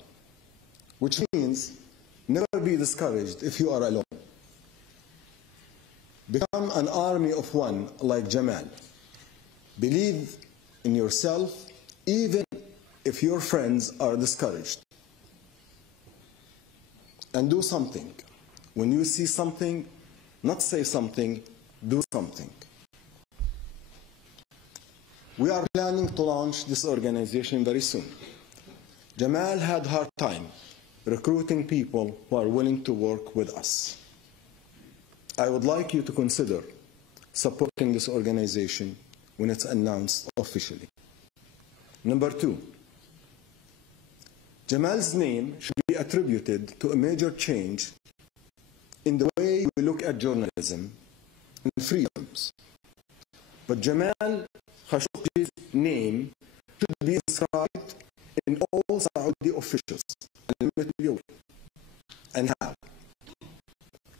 which means never be discouraged if you are alone. Become an army of one like Jamal. Believe in yourself even if your friends are discouraged. And do something. When you see something, not say something, do something. We are planning to launch this organization very soon. Jamal had a hard time recruiting people who are willing to work with us. I would like you to consider supporting this organization when it's announced officially. Number 2, Jamal's name should be attributed to a major change in the way we look at journalism and freedoms. But Jamal Khashoggi's name should be inscribed in all Saudi officials. And how?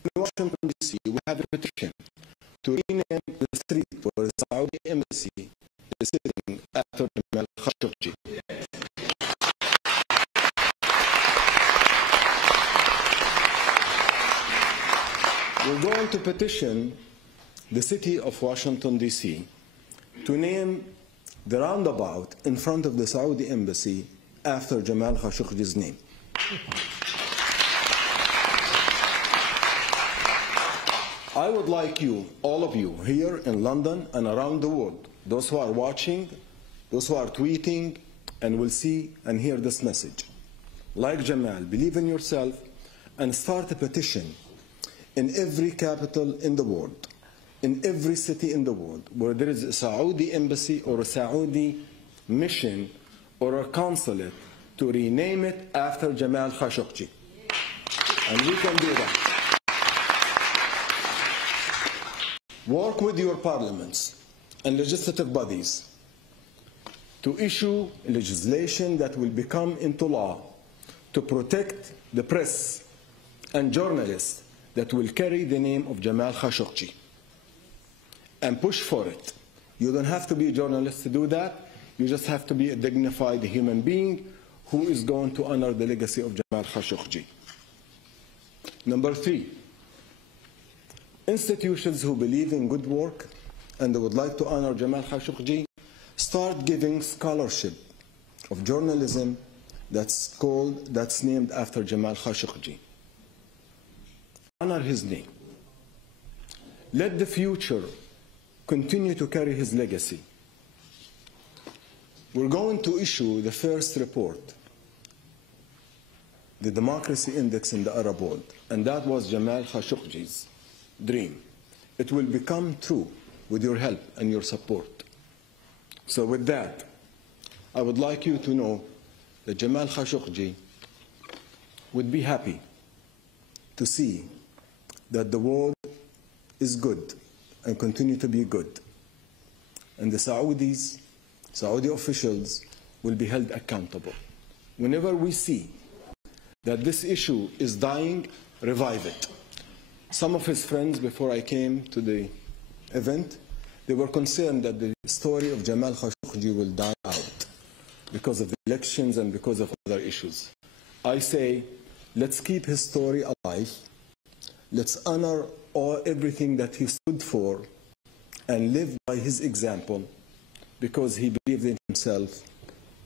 In Washington, D.C., we have a petition to rename the street where the Saudi embassy is sitting after Jamal Khashoggi. We're going to petition the city of Washington, D.C. to name the roundabout in front of the Saudi embassy after Jamal Khashoggi's name. I would like you, all of you, here in London and around the world, those who are watching, those who are tweeting, and will see and hear this message. Like Jamal, believe in yourself and start a petition in every capital in the world, in every city in the world, where there is a Saudi embassy or a Saudi mission or a consulate, to rename it after Jamal Khashoggi. And we can do that. Work with your parliaments and legislative bodies to issue legislation that will become into law to protect the press and journalists that will carry the name of Jamal Khashoggi. And push for it. You don't have to be a journalist to do that. You just have to be a dignified human being who is going to honor the legacy of Jamal Khashoggi. Number 3, institutions who believe in good work and would like to honor Jamal Khashoggi start giving scholarship of journalism that's named after Jamal Khashoggi. Honor his name. Let the future continue to carry his legacy. We're going to issue the first report, the Democracy Index in the Arab world, and that was Jamal Khashoggi's dream. It will become true with your help and your support. So with that, I would like you to know that Jamal Khashoggi would be happy to see that the world is good and continue to be good. And the Saudi officials will be held accountable. Whenever we see that this issue is dying, revive it. Some of his friends, before I came to the event, they were concerned that the story of Jamal Khashoggi will die out because of the elections and because of other issues. I say, let's keep his story alive. Let's honor everything that he stood for and live by his example, because he believed in himself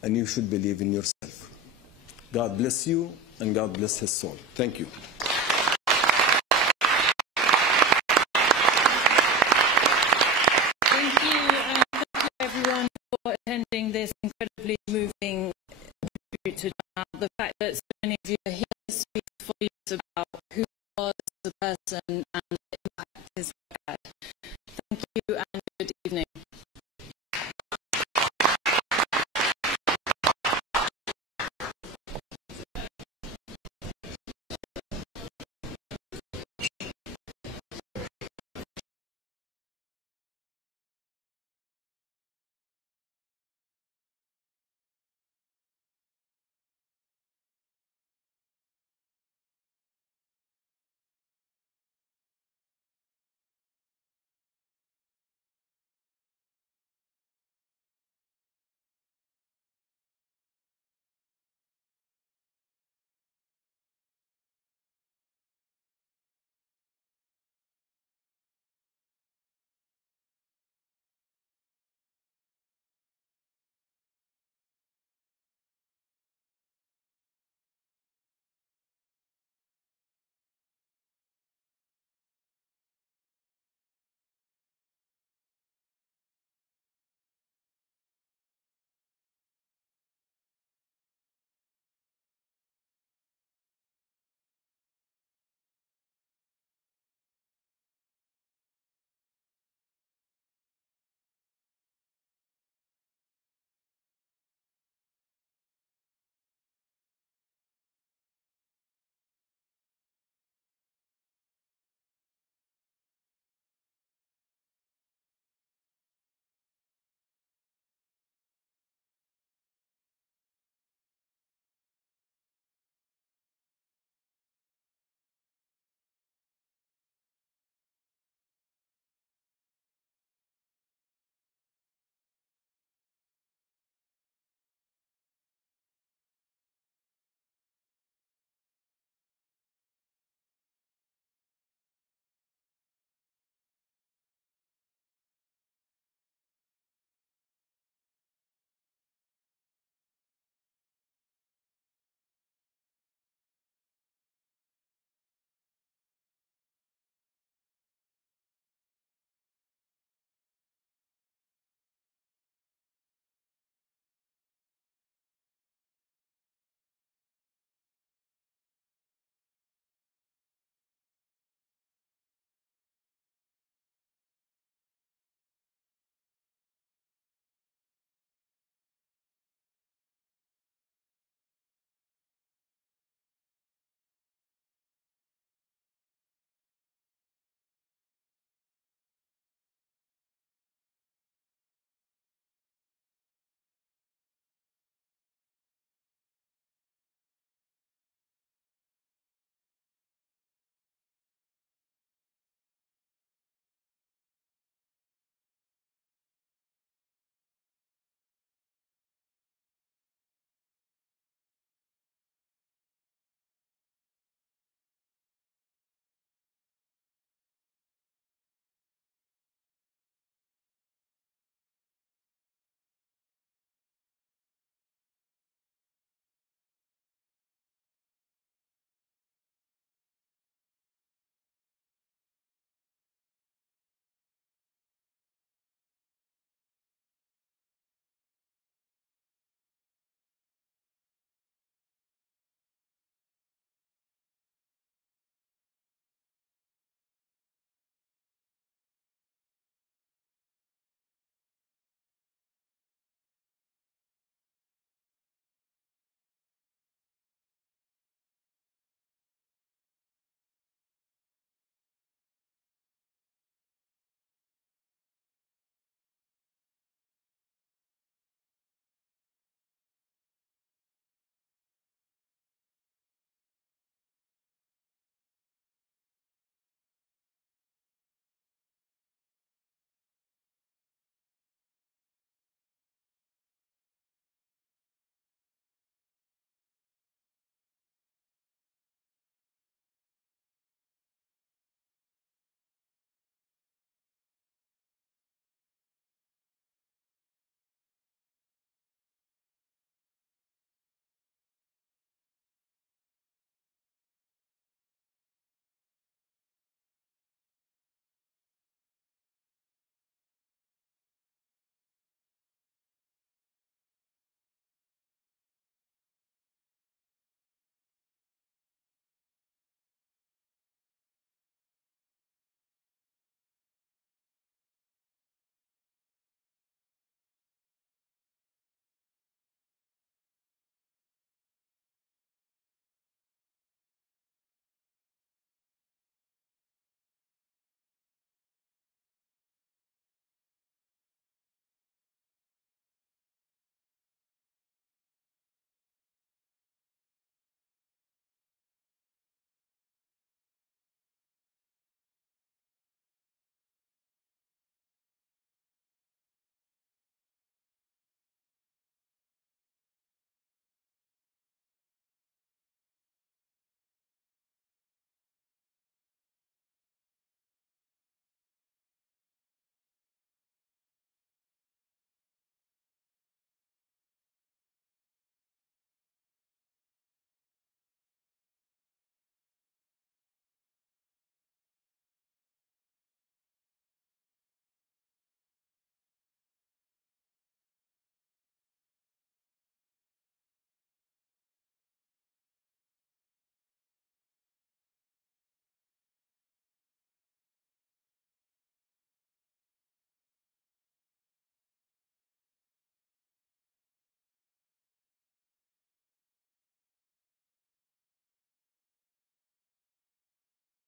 and you should believe in yourself. God bless you and God bless his soul. Thank you. Thank you everyone for attending this incredibly moving tribute to Jamal. The fact that so many and